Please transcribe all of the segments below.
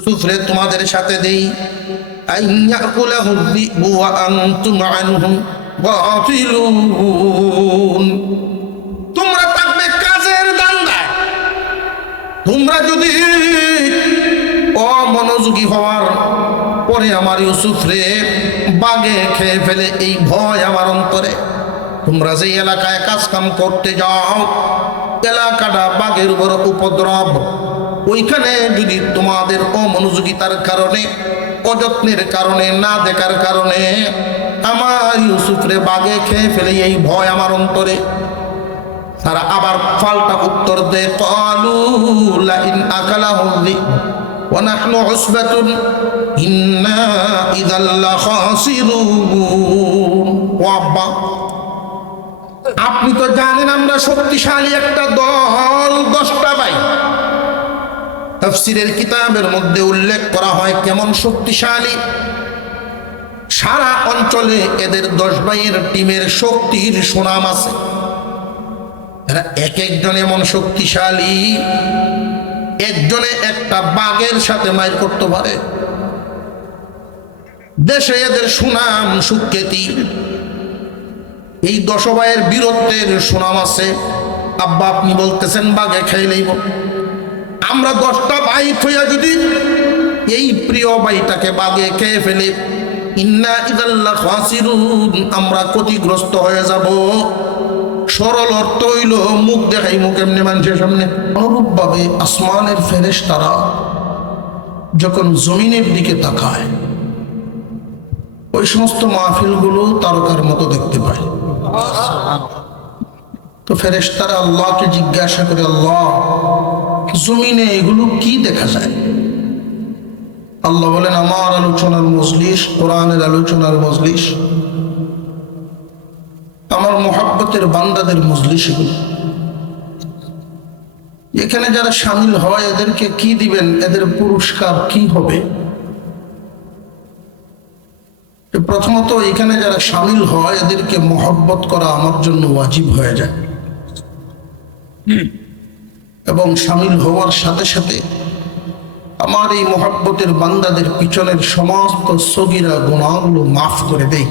ইউসুফরে তোমাদের সাথে দেই আইয়াকুলাহু যিবু ওয়া আনতুম আনহু গাফিলুন। তোমরা থাকবে কাজের দান্দায়। তোমরা যদি অমনোযোগী হওয়ার পরে আমার ইউসুফরে বাঘে খেয়ে ফেলে, এই ভয় আমার অন্তরে। তোমরা যে এলাকায় কাজ কাম করতে যাও, এলাকাটা বাঘের উপর উপদ্রব। ওইখানে যদি তোমাদের অমনোযোগিতার কারণে, অযত্নের কারণে, না দেখার কারণে আমার ইউসুফরে বাঘে খেয়ে ফেলে, এই ভয় আমার অন্তরে। তারা আবার পাল্টা উত্তর দেয়, ক্বালু লাইন আকালাহু যিবু ওয়া নাহনু উসবাতুন ইন্না ইযাল লাখাসিরুন। ও আব্বা, আপনি তো জানেন আমরা শক্তিশালী একটা দল, 10টা ভাই। তাফসীরের কিতাবের মধ্যে উল্লেখ করা হয় কেমন শক্তিশালী। সারা অঞ্চলে এদের 10 ভাইয়ের টিমের শক্তির সুনাম আছে। এরা এক একজন এমন শক্তিশালী, একজনে একটা বাঘের সাথে মাইর করতে পারে। দেশে এদের সুনাম সুখ্যাতি, এই 10 ভাইয়ের বীরত্বের সুনাম আছে। আব্বা, আপনি বলতেছেন বাঘে খাইলেই, আমরা 10টা ভাই থইয়া যদি এই প্রিয় ভাইটাকে বাঘে খেয়ে ফেলে, ইন্না ইযাল লাখাসিরুন, আমরা ক্ষতিগ্রস্ত হয়ে যাব। সরল অর্থ হইল মুখ দেখাই, মুখ এমনি মানুষের সামনে। অনুরূপভাবে আসমানের ফেরেশতারা যখন জমিনের দিকে তাকায়, ওই সমস্ত মাহফিলগুলো তারকার মতো দেখতে পায়। তো ফেরেশতারা আল্লাহকে জিজ্ঞাসা করে, আল্লাহ, জমিনে এগুলো কি দেখা যায়? আল্লাহ বলেন, আমার আলোচনার মজলিস, কোরআনের আলোচনার মজলিস, আমার মুহাব্বতের বান্দাদের মজলিস এগুলো। এখানে যারা শামিল হয় এদেরকে কি দিবেন? এদের পুরস্কার কি হবে? প্রথমত, এখানে যারা শামিল হয় এদেরকে মুহাব্বত করা আমার জন্য ওয়াজিব হয়ে যায়, এবং শামিল হওয়ার সাথে সাথে আমার এই মুহাব্বতের বান্দাদের পিছনের সমস্ত সগীরা গুনাহগুলো মাফ করে দেই।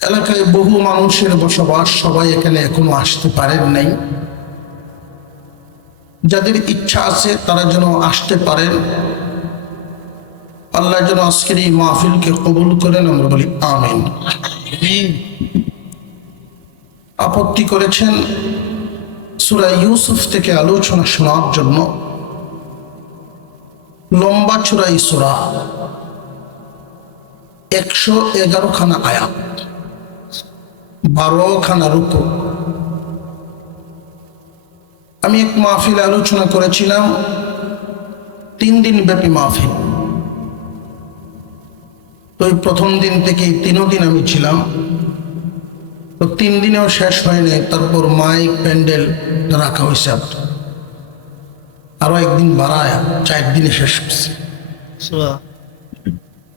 এলাকায় বহু মানুষের বসবাস, সবাই এখানে এখনো আসতে পারেন নাই। যাদের ইচ্ছা আছে তারা যেন আসতে পারেন। আল্লাহ যেন আজকের এই মাহফিলকে কবুল করেন, আমরা বলি আমিন। আপত্তি করেছেন সূরা ইউসুফ থেকে আলোচনা শোনার জন্য। লম্বা চূড়া এই সূরা, 111 খানা আয়াত, 12 খানা রুকু। আমি এক মাহফিলে আলোচনা করেছিলাম, 3 দিন ব্যাপী মাহফিল। তো এই প্রথম দিন থেকে 3 দিন আমি ছিলাম। তো 3 দিনেও শেষ হয় নাই। তারপর মাইক প্যান্ডেল রাখা হয়েছে, আরো একদিন বাড়ায় 4 দিনে শেষ হচ্ছে।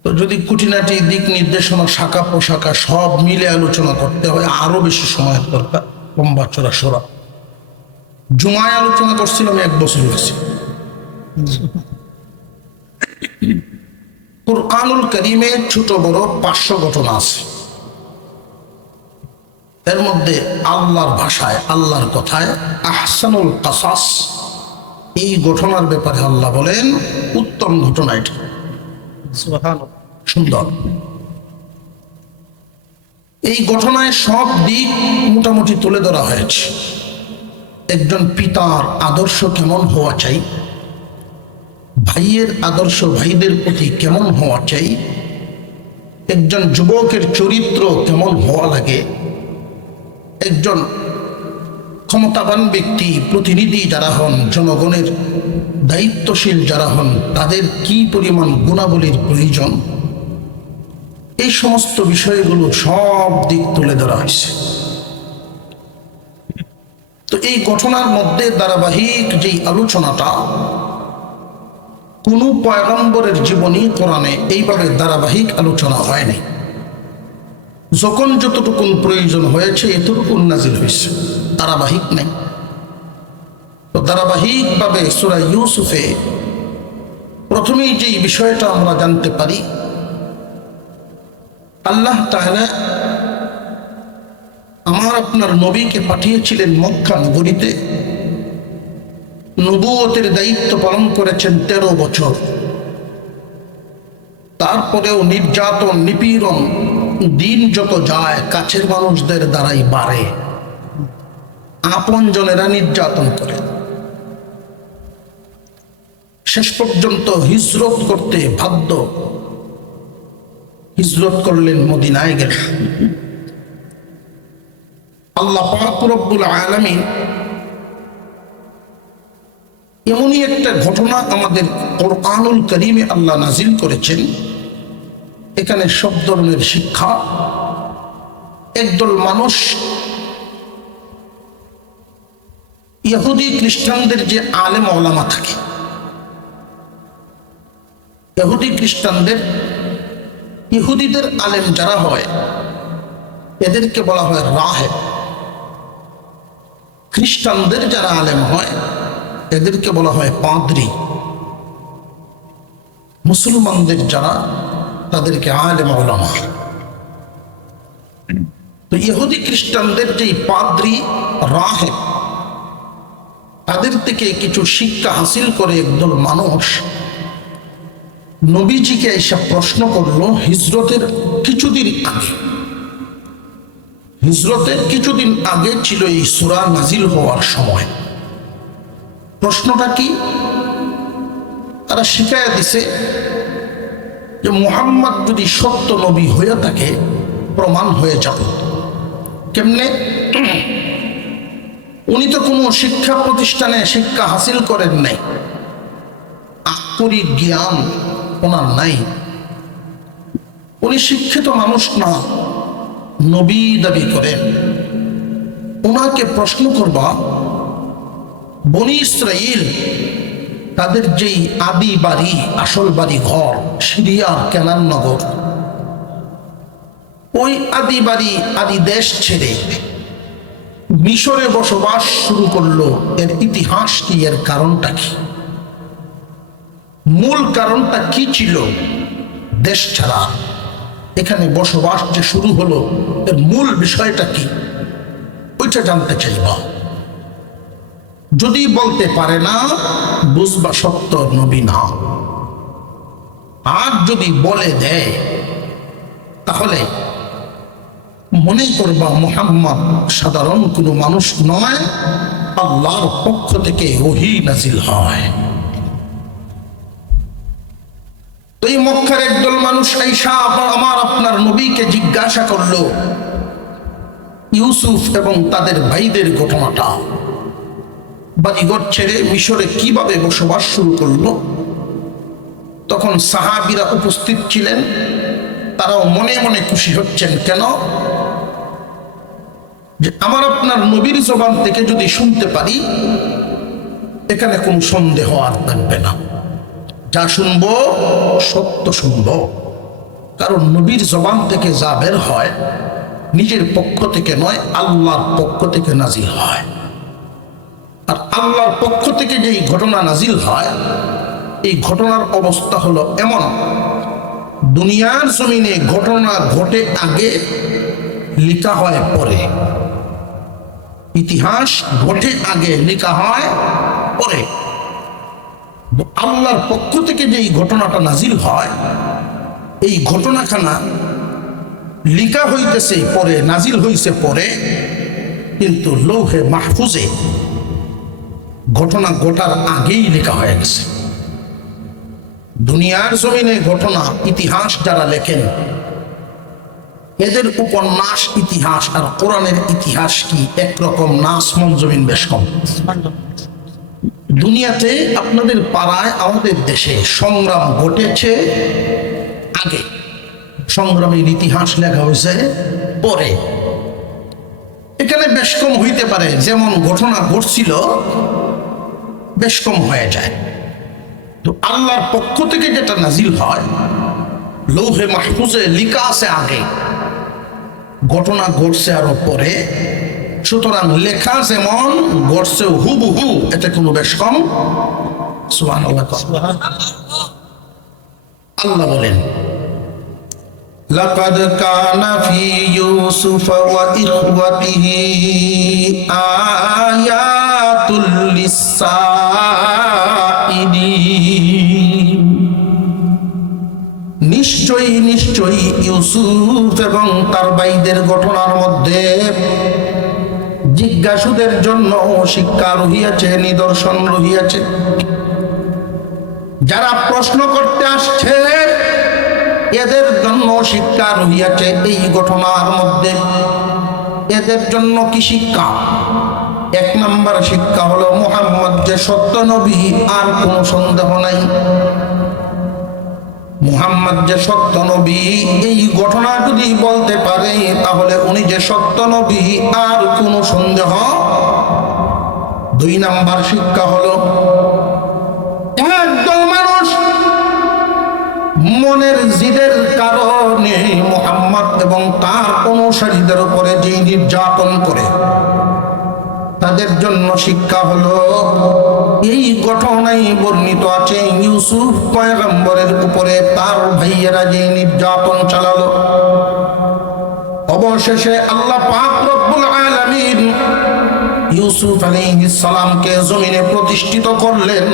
তো যদি খুঁটিনাটি দিক নির্দেশনা, শাখা পোশাকা সব মিলে আলোচনা করতে হয়, আরো বেশি সময়ের দরকার। লম্বা চড়া সরা জুমায় আলোচনা করছিলাম, 1 বছর হয়েছে। কুরআনুল কারীমে ছোট বড় 500 ঘটনা আছে। এর মধ্যে আল্লাহর ভাষায়, আল্লাহর কথায় আহসানুল কাসাস, এই ঘটনার ব্যাপারে আল্লাহ বলেন উত্তম ঘটনা এটা, সুবহানাল্লাহ, সুন্দর। এই ঘটনায় সব দিক মোটামুটি তুলে ধরা হয়েছে। একজন পিতার আদর্শ কেমন হওয়া চাই, ভাইয়ের আদর্শ ভাইদের প্রতি কেমন হওয়া চাই, একজন যুবকের চরিত্র কেমন হওয়া লাগে, একজন ক্ষমতাবান ব্যক্তি, প্রতিনিধি যারা হন, জনগণের দায়িত্বশীল যারা হন, তাদের কি পরিমাণ গুণাবলীর প্রয়োজন, এই সমস্ত বিষয়গুলো সব দিক তুলে ধরা হয়েছে। তো এই ঘটনার মধ্যে ধারাবাহিক যেই আলোচনাটা, কোন পয়গম্বরের জীবনী কোরআনে এইভাবে ধারাবাহিক আলোচনা হয়নি। যখন যতটুকুন প্রয়োজন হয়েছে এতটুকুন নাজিল হয়েছে, ধারাবাহিক নাই। তো ধারাবাহিকভাবে সূরা ইউসুফে প্রথমেই যেই বিষয়টা আমরা জানতে পারি, আল্লাহ তাআলা আমার আপনার নবীকে পাঠিয়েছিলেন মক্কা নগরীতে। নবুয়তের দায়িত্ব পালন করেছেন 13 বছর। তারপরেও নির্যাতন নিপীড়ন দিন যত যায় কাছের মানুষদের দ্বারাই বাড়ে, আপনজনেরা নির্যাতন করে। শেষ পর্যন্ত হিজরত করতে বাধ্য। হিজরত করলেন, মদিনায় গেলেন। আল্লাহ পাক রব্বুল আলামিন এমনই একটা ঘটনা আমাদের কোরআনুল কারীমে আল্লাহ নাজিল করেছেন, এখানে সব ধরনের শিক্ষা। একদল মানুষ ইহুদি খ্রিস্টানদের যে আলেম ওলামা থাকে, ইহুদি খ্রিস্টানদের ইহুদিদের আলেম যারা হয় এদেরকে বলা হয় রাহেব। খ্রিস্টানদের যারা আলেম হয় এদেরকে বলা হয় পাদ্রী। মুসলমানদের যারা তাদেরকে আলেম ওলামা। তো ইহুদি খ্রিস্টানদের যে পাদ্রী রাহেব, তাদের থেকে কিছু শিক্ষা হাসিল করে একদল মানুষ নবীজিকে এসে প্রশ্ন করলো হিজরতের কিছুদিন আগে। হিজরতের কিছুদিন আগে ছিল এই সূরা নাজিল হওয়ার সময়। প্রশ্নটা কি? তারা শিখায়া দিছে যে মুহাম্মদ যদি সত্য নবী হয়ে থাকে প্রমাণ হয়ে যাবে কেমনে? উনি তো কোনো শিক্ষা প্রতিষ্ঠানে শিক্ষা হাসিল করেন নাই, আক্ষরিক জ্ঞান ওনার নাই, উনি শিক্ষিত মানুষ না, নবী দাবি করেন। ওনাকে প্রশ্ন করবা বনি ইসরাইল তাদের যেই আদি বাড়ি, আসল বাড়ি ঘর সিরিয়ার কেনান নগর, ওই আদি বাড়ি আদি দেশ ছেড়ে মিশরে বসবাস শুরু করলো, এর ইতিহাস কি? এর কারণটা কি? মূল কারণটা কি ছিল দেশ ছাড়া এখানে বসবাস যে শুরু হলো, এর মূল বিষয়টা কি? ওইটা জানতে চাইবা। যদি বলতে পারে না, বুঝবা সত্য নবী না। আর যদি বলে দেয় তাহলে মনে করবা মুহাম্মদ সাধারণ কোনো মানুষ নয়, আল্লাহর পক্ষ থেকে ওহী নাজিল হয়। এই মক্কার একদল মানুষ আইসা আমার আপনার নবীকে জিজ্ঞাসা করলো ইউসুফ এবং তাদের ভাইদের ঘটনাটা, বাড়িঘর ছেড়ে মিশরে কিভাবে বসবাস শুরু করলো। তখন সাহাবীরা উপস্থিত ছিলেন, তারাও মনে মনে খুশি হচ্ছেন। কেন? যে আমার আপনার নবীর জবান থেকে যদি শুনতে পারি এখানে কোনো সন্দেহ আর থাকবে না, যা শুনবো সত্য শুনবো। কারণ নবীর জবান থেকে যা বের হয় নিজের পক্ষ থেকে নয়, আল্লাহর পক্ষ থেকে নাজিল হয়। আর আল্লাহর পক্ষ থেকে যেই ঘটনা নাজিল হয়, এই ঘটনার অবস্থা হলো এমন, দুনিয়ার জমিনে ঘটনা ঘটে আগে, লেখা হয় পরে। ইতিহাস ঘটে আগে, লেখা হয় পরে। আল্লাহর পক্ষ থেকে যেই ঘটনাটা নাজিল হয়, এই ঘটনাখানা লিখা হইতেছে পরে, নাজিল হইছে পরে, কিন্তু লৌহে মাহফুজে ঘটনা ঘটার আগেই লেখা হয়ে গেছে। দুনিয়ার জমিনে ঘটনা ইতিহাস যারা লেখেন এদের উপন্যাস ইতিহাস আর কোরআনের ইতিহাস কি একরকম না? আসমান জমিন বেশ কম। দুনিয়াতে আপনাদের পাড়ায় আমাদের দেশে সংগ্রাম ঘটেছে আগে, সংগ্রামের ইতিহাস লেখা হয়েছে পরে। এখানে বেশ কম হইতে পারে, যেমন ঘটনা ঘটছিল বেশ কম হয়ে যায়। তো আল্লাহর পক্ষ থেকে যেটা নাজিল হয় লৌহে মাহফুজে লেখা আছে আগে, ঘটনা ঘটছে আরো পরে, সুতরাং লেখা যেমন গড়ছে হুবহু, এটা কোনো বেশ কম। সুবহানাল্লাহ। আল্লাহ বলেন লাকাদ কানা ফি ইউসুফ ওয়া ইখওয়াতিহি আয়াতুল লিসাইলিন। নিশ্চয়ই নিশ্চয়ই ইউসুফ এবং তার ভাইদের ঘটনার মধ্যে জিজ্ঞাসুদের জন্য শিক্ষা রহিয়াছে, নিদর্শন রহিয়াছে। যারা প্রশ্ন করতে আসছে এদের জন্য শিক্ষা রহিয়াছে এই ঘটনার মধ্যে। এদের জন্য কি শিক্ষা? এক নম্বর শিক্ষা হলো মুহাম্মদ যে সত্য নবী, আর কোনো সন্দেহ নাই। মুহাম্মদ যে সত্য নবী এই ঘটনা যদি বলতে পারে তাহলে উনি যে সত্য নবী, আর কোনো সন্দেহ। দুই নাম্বার শিক্ষা হলো একদল মানুষ মনের জিদের কারণে মুহাম্মদ এবং তার অনুসারীদের উপরে যে নির্যাতন করে, তাদের জন্য শিক্ষা হলো এই ঘটনাই বর্ণিত আছে ইউসুফ পয়গম্বরের উপরে তার ভাইয়েরা যে নির্যাতন চালালো। অবশেষে আল্লাহ পাক রব্বুল আলামিন ইউসুফ আলাইহিস সালামকে জমিনে প্রতিষ্ঠিত করলেন।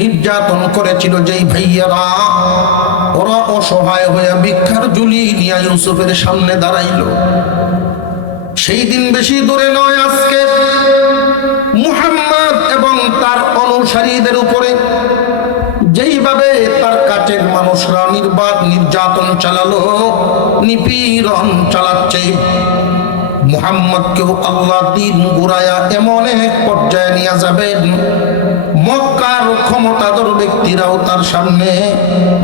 নির্যাতন করেছিল যেই ভাইয়েরা, ওরা অসহায় হয়ে ভিক্ষার ঝুলি নিয়ে ইউসুফের সামনে দাঁড়াইল। সেই দিন বেশি দূরে নয়, আজকে মুহাম্মদ এবং তার অনুসারীদের উপরে যেইভাবে তার কাছের মানুষরা নির্যাতন চালালো, নিপীড়ন চালাচ্ছে, মুহাম্মদকেও আল্লাহ দিন ঘুরায়া এমন এক পর্যায়ে নিয়ে যাবেন মক্কার ক্ষমতাধর ব্যক্তিরাও তার সামনে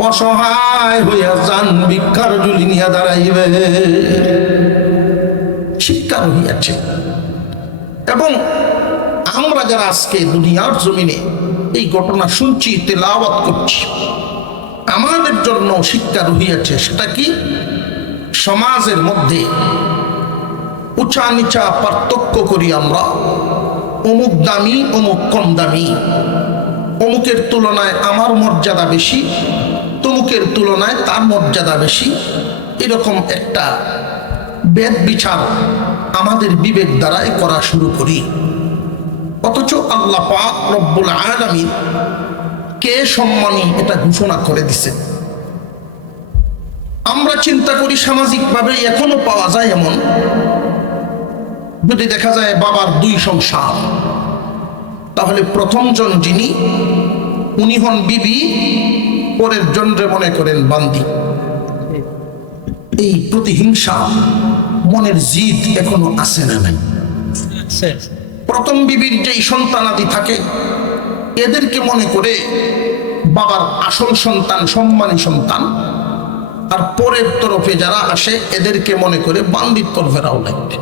অসহায় হইয়া যান, ভিক্ষার ঝুলি নিয়ে দাঁড়াইবে। শিক্ষা রহিয়াছে। এবং আমরা যারা আজকে দুনিয়ার জমিনে এই ঘটনা শুনছি, তেলাওয়াত করছি, আমাদের জন্য শিক্ষা রহিয়াছে। সেটা কি? সমাজের মধ্যে উঁচা নিচা পার্থক্য করি আমরা। অমুক দামি, অমুক কম দামি, অমুকের তুলনায় আমার মর্যাদা বেশি, তমুকের তুলনায় তার মর্যাদা বেশি, এরকম একটা ভেদ বিচার আমাদের বিবেক দ্বারাই করা শুরু করি। অথচ আল্লাহ পাক রব্বুল আলামিন কে সম্মানী এটা ঘোষণা করে দিছে। আমরা চিন্তা করি সামাজিকভাবে এখনো পাওয়া যায় এমন, যদি দেখা যায় বাবার দুই সংসার, তাহলে প্রথম জন যিনি উনি হন বিবি, পরের জনরে মনে করেন বান্দি। এই প্রতিহিংসা মনের জিদ এখনো আছে না নাই? প্রথম বিবির যেই সন্তানাদি থাকে এদেরকে মনে করে বাবার আসল সন্তান, সম্মানী সন্তান, আর পরের তরফে যারা আসে এদেরকে মনে করে বান্দির তরফেরাও লাগবে,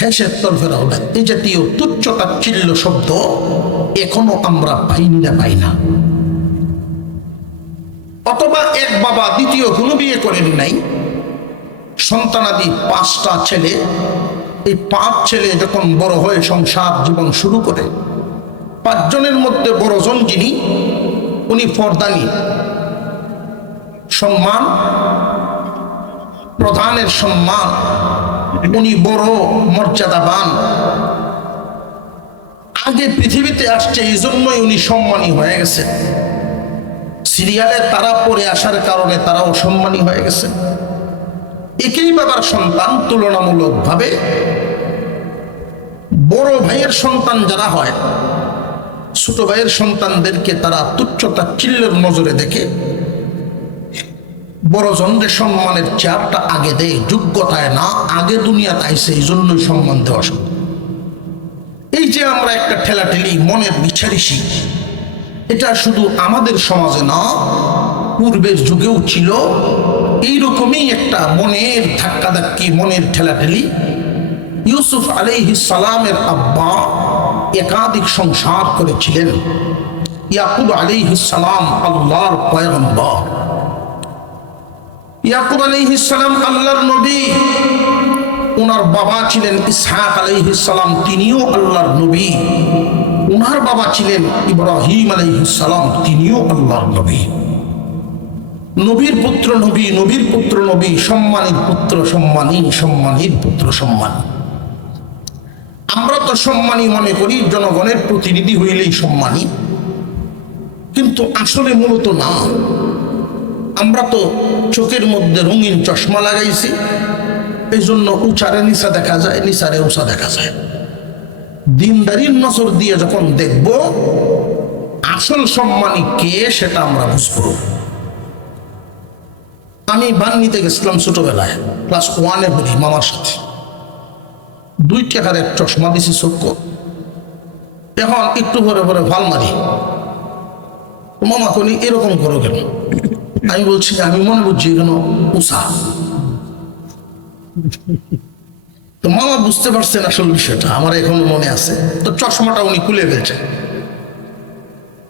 হেসের তরফেরাও লাগবে। এই জাতীয় তুচ্ছ তাচ্ছিল্য শব্দ এখনো আমরা পাই না। অথবা এক বাবা দ্বিতীয় কোনো বিয়ে করেন নাই, সন্তানাদি 5টা ছেলে। এই 5 ছেলে যখন বড় হয়ে সংসার জীবন শুরু করে, 5 জনের মধ্যে বড়জন যিনি, উনি ফরদানি, সম্মান, প্রধানের সম্মান, উনি বড় মর্যাদাবান, আগে পৃথিবীতে আসছে এই জন্যই উনি সম্মানী হয়ে গেছে। সিরিয়ালে তারা পরে আসার কারণে তারা অসম্মানী হয়ে গেছে। একই বাবার সন্তান তুলনামূলকভাবে বড় ভাইয়ের সন্তান যারা হয়, ছোট ভাইয়ের সন্তানদেরকে তারা তুচ্ছ তাচ্ছিল্যের নজরে দেখে। বড়জনদের সম্মানের চেয়ারটা আগে দেয়, যোগ্যতায় না, আগে দুনিয়াতে আইসে, এই জন্যই সম্মান দেওয়া। এই যে আমরা একটা ঠেলাঠেলি মনের বিচারিসি, এটা শুধু আমাদের সমাজে না, পূর্বের যুগেও ছিল এইরকমই একটা মনের ধাক্কাধাক্কি, মনের ঠেলাঠেলি। ইউসুফ আলাইহিস সালামের আব্বা একাধিক সংসার করেছিলেন। ইয়াকুব আলাইহিস সালাম আল্লাহর পয়গম্বর, ইয়াকুব আলাইহিস সালাম আল্লাহর নবী। ওনার বাবা ছিলেন ইসহাক আলাইহিস সালাম, তিনিও আল্লাহর নবী। ওনার বাবা ছিলেন ইব্রাহিম আলাইহিস সালাম, তিনিও আল্লাহর নবী। নবীর পুত্র নবী, নবীর পুত্র নবী, সম্মানিত পুত্র সম্মানী, সম্মানিত পুত্র সম্মানী। আমরা তো সম্মানী মনে করি, জনগণের প্রতিনিধি হইলেই সম্মানী, কিন্তু আসলে মূলত না। আমরা তো চোখের মধ্যে রঙিন চশমা লাগাইছি, এই জন্য উঁচারে নিচা দেখা যায়, নিচারে উঁচা দেখা যায়। দিনদারির নজর দিয়ে যখন দেখব আসল সম্মানী কে, সেটা আমরা বুঝবো। আমি বান্নিতে গেছিলাম ছোটবেলায়, ক্লাস 1-এ পড়ি, মামার সাথে। 2 টাকার এক চশমা দিছি চক্ষ, এখন একটু পরে পরে ভাল মারি। মামা কোনি এরকম করো কেন? আমি বলছি আমি মনে বুঝছি কেন উষা। তো মামা বুঝতে পারছেন আসল বিষয়টা, আমার এখনো মনে আছে। তো চশমাটা উনি খুলে ফেলছেন।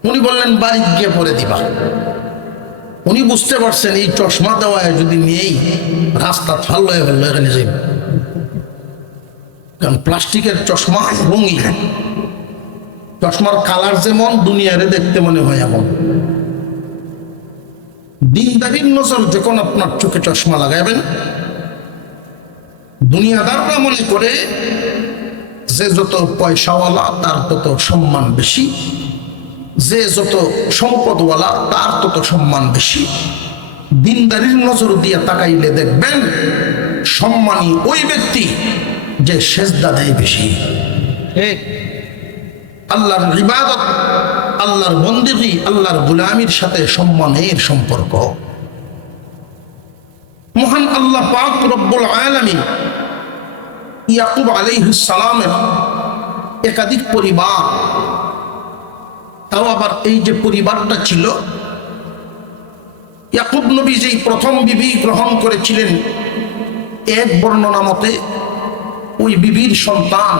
উনি বললেন বাড়ি গিয়ে পরে দিবা। উনি বুঝতে পারছেন এই চশমা দেওয়ায় যদি নিয়েই রাস্তা ফাল হয়ে ফেললো, এখানে যাই। কারণ প্লাস্টিকের চশমা রঙিন, চশমার কালার যেমন দুনিয়ারে দেখতে মনে হয় এমন। দিনদারির নজর যখন আপনার চোখে চশমা লাগাবেন, দুনিয়াদাররা মনে করে যে যত পয়সাওয়ালা তার তত সম্মান বেশি, যে যত সম্পদওয়ালা তার তত সম্মান বেশি। দিনদারির নজর দিয়ে তাকাইলে দেখবেন সম্মানী ওই ব্যক্তি যে সেজদা দেয় বেশি। আল্লাহর ইবাদত, আল্লাহর বন্দেগী, আল্লাহর গোলামির সাথে সম্মানের সম্পর্ক। মহান আল্লাহ পাক রব্বুল আলামিন ইয়াকুব আলাইহিস সালামের একাধিক পরিবার, তাও আবার এই যে পরিবারটা ছিল, ইয়াকুব নবী যেই প্রথম বিবি গ্রহণ করেছিলেন, এক বর্ণনা মতে ওই বিবির সন্তান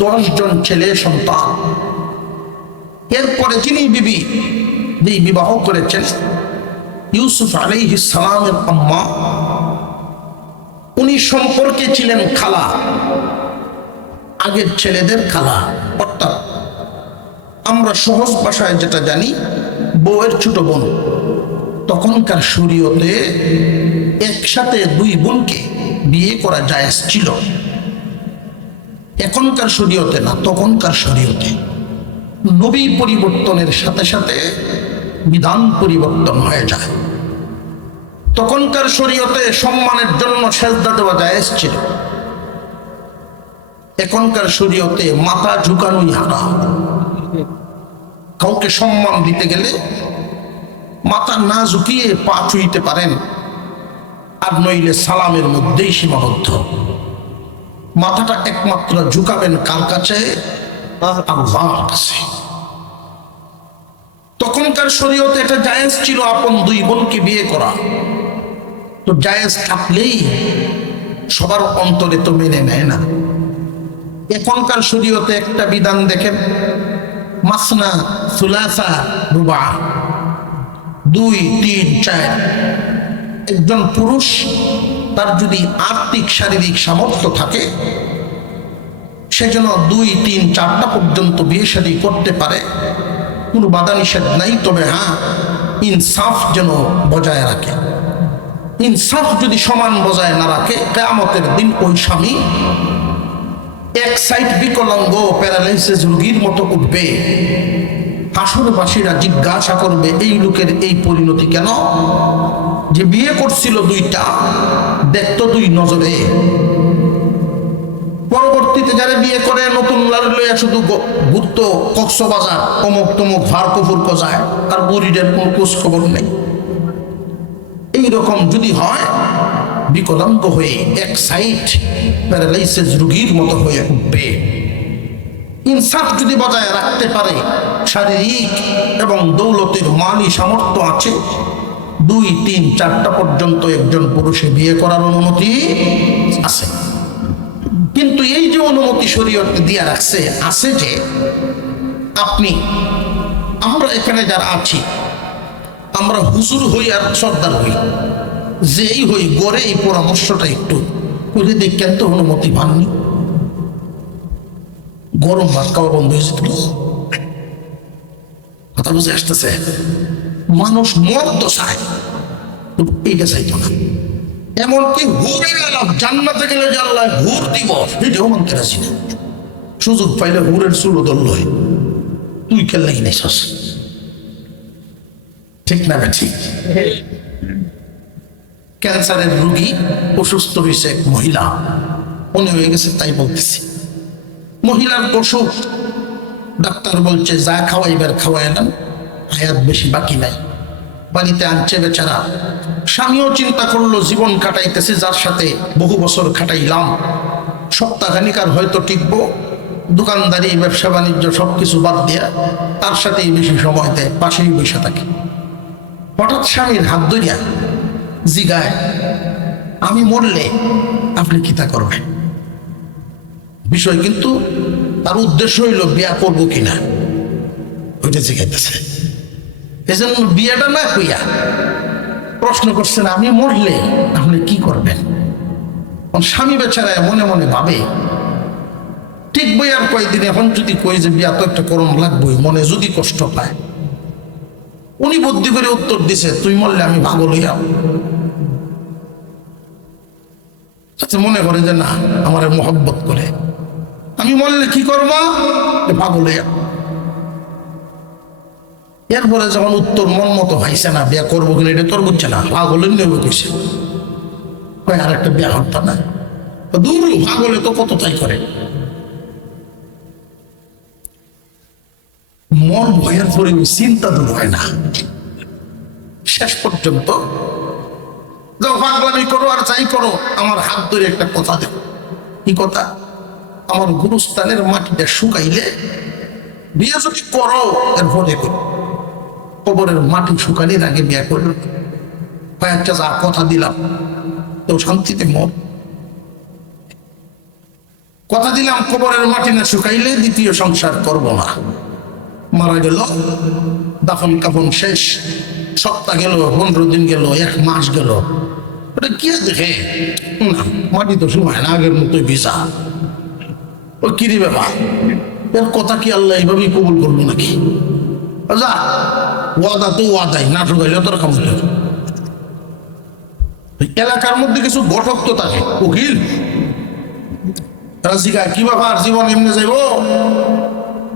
10 জন ছেলে সন্তান। এরপরে যিনি বিবি যেই বিবাহ করেছেন, ইউসুফ আলাইহিস সালামের আম্মা, উনি সম্পর্কে ছিলেন খালা, আগের ছেলেদের খালা। অর্থাৎ আমরা সহজ ভাষায় যেটা জানি, বউয়ের ছোট বোন। তখনকার শরীয়তে একসাথে 2 বোনকে বিয়ে করা জায়েজ ছিল। এখনকার শরীয়তে না, তখনকার শরীয়তে। নবী পরিবর্তনের সাথে সাথে বিধান পরিবর্তন হয়ে যায়। তখনকার শরীয়তে সম্মানের জন্য সেজদা দেওয়া জায়েজ ছিল, এখনকার শরীয়তে মাথা ঝুঁকানোই হারাম। কাউকে সম্মান দিতে গেলে মাথা না ঝুঁকিয়ে পা ছুঁইতে পারেন, আর নইলে সালামের মধ্যেই সীমাবদ্ধ। মাথাটা একমাত্র ঝুঁকাবেন কার কাছে? আল্লাহর কাছে। তখনকার শরীয়তে এটা জায়েজ ছিল আপন 2 বোনকে বিয়ে করা। তো জায়েজ থাকলেই সবার অন্তরে তো মেনে নেয় না। এখনকার শরীয়তে একটা বিধান দেখেন, মাসনা সুলাসা রুবা, 2, 3, 4। একজন পুরুষ তার যদি আর্থিক শারীরিক সামর্থ্য থাকে, সে যেন 2, 3, 4টা পর্যন্ত বিয়ে শাদী করতে পারে, কোনো বাধা নিষেধ নাই। তবে হ্যাঁ, ইনসাফ যেন বজায় রাখে। ইনসাফ যদি সমান বজায় না রাখে, কিয়ামতের দিন ওই স্বামী এক সাইড বিকলাঙ্গ প্যারালাইসিস রোগীর মতো উঠবে। হাসরবাসীরা জিজ্ঞাসা করবে, এই লোকের এই পরিণতি কেন? যে বিয়ে করছিল 2টা, দেখতো 2 নজরে। পরবর্তীতে যারা বিয়ে করে নতুন লইয়া শুধু ঘুরতো কক্সবাজার, অমুক তমুক ভারকপুর কজায়, আর বুড়িদের কোনো খোঁজ খবর নেই। এইরকম যদি হয়, বিকলাঙ্গ হয়ে এক সাইড প্যারালাইসিস রোগীর মতো হয়ে উঠবে। ইনসাফ যদি বজায় রাখতে পারে, শারীরিক এবং দৌলতের মালি সামর্থ্য আছে, 2, 3, 4টা পর্যন্ত একজন পুরুষে বিয়ে করার অনুমতি আছে। কিন্তু এই যে অনুমতি শরীয়ত দিয়া রাখছে, আছে যে আমরা এখানে যারা আছি, আমরা হুজুর হই আর সর্দার হই, যেই হই গড়ে এই পরামর্শটা একটু ওই দেখেন তো অনুমতি পাননি, গরম ভাত খাওয়া বন্ধ হয়েছে। কথা বুঝে আসতেছে? মানুষ মর্দ চায়, এইটা চাইতো না। এমনকি হুরে গেলাম জান্নাতে গেলে যে আল্লাহ হুর দিব, এটাও মানতে রাজি না। সুযোগ পাইলে হুরের চুলো দল হয়, তুই খেললে কি নেই? ঠিক না? ঠিক। ক্যান্সারের রোগী অসুস্থ হয়েছে এক মহিলা, মনে হয়ে গেছে তাই বলতেছি। মহিলার অসুখ, ডাক্তার বলছে যা খাওয়াইবার খাওয়াই নেন, হায়াত বেশি বাকি নাই। বাড়িতে আনছে বেচারা। স্বামীও চিন্তা করলো জীবন কাটাইতেছি যার সাথে বহু বছর খাটাইলাম, সপ্তাহখানিক আর হয়তো টিকবো, দোকানদারি ব্যবসা বাণিজ্য সবকিছু বাদ দিয়া তার সাথেই বেশি সময় দেয়, পাশেই বসে থাকে। হঠাৎ স্বামীর হাত ধরিয়া জিগায়, আমি মরলে আপনি কি তা করবেন? বিষয় কিন্তু তার উদ্দেশ্য হইল বিয়া করবো কিনা, ওইটা জিগাইতেছে। এজন্য বিয়েটা না কইয়া প্রশ্ন করছেন, আমি মরলে আপনি কি করবেন? স্বামী বেচারায় মনে মনে ভাবে, ঠিক বই আর কয়েকদিন, এখন যদি কই যে বিয়া তো একটা করণ লাগবই, মনে যদি কষ্ট পায়। উনি বুদ্ধি করে উত্তর দিছে, তুই মরলে আমি পাগল হইয়া। মনে করে যে না, আমার মোহব্বত করে, আমি মরলে কি করবা? পাগল হইয়া। এরপরে যখন উত্তর মন মতো হয়েছে না, বিয়া করবো কিনা এটা তোর বুঝছে না, পাগলের নেবে কইছে, আর একটা বিয়া হত্যা না। দূর পাগলে তো কত তাই করে। মন ভয়ের পরে চিন্তা দূর হয় না। শেষ পর্যন্ত পাগলামি করো আর যাই করো, আমার হাত ধরে একটা কথা দেব। কি কথা? আমার গুরুস্থানের মাটিটা শুকাইলে বিয়ে যদি করো, এরপরে করো, কবরের মাটি শুকানোর আগে বিয়ে করো। একটা যা কথা দিলাম, তো শান্তিতে মর। কথা দিলাম কবরের মাটি না শুকাইলে দ্বিতীয় সংসার করব না। মারা গেল, দাফন কাফন শেষ, সপ্তাহ গেল, 15 দিন গেল, 1 মাস গেল, ওটা কি দেখে না, মাটি তো শুকায় না, আগের মতোই ভিজা। ও কিরি ব্যাপার, এর কথা কি আল্লাহ এইভাবেই কবুল করবো নাকি? যা ওয়াদা তো ওয়াদাই, না শুকাইলে তোর কাম। এলাকার মধ্যে কিছু ঘটক তো থাকে, উকিল রাজিকায়, কি ব্যাপার জীবন এমনি যাইব?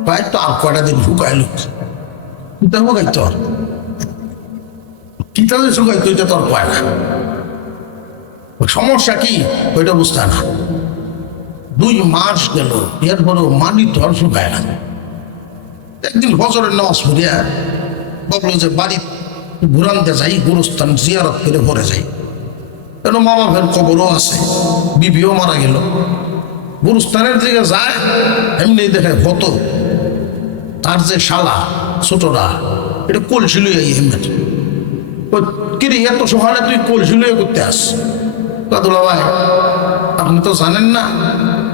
ভাই তো আর কয়টা দিন শুকাইল, শুকাইতো কিতা যে শুকাইতো, এটা তোর পায় না। সমস্যা কি ওইটা বুঝতে না। 2 মাস গেল, এরপরেও মাটি তো আর শুকায় না। একদিন ফজরের নামাজ পড়িয়া ভাবলো যে বাড়ি ঘুরানতে যাই, গুরুস্থান জিয়ারত করে ভরে যাই। কেন মা বাপের কবরও আছে, বিবিও মারা গেল। গুরুস্থানের দিকে যায়, এমনি দেখে হতো তার যে শালা ছোটরা, এটা কলসি লইয়া হেলমেট। কিরে এত সকালে তুই কলসি লইয়া করতে আস? কাদুলা ভাই, আপনি তো জানেন না,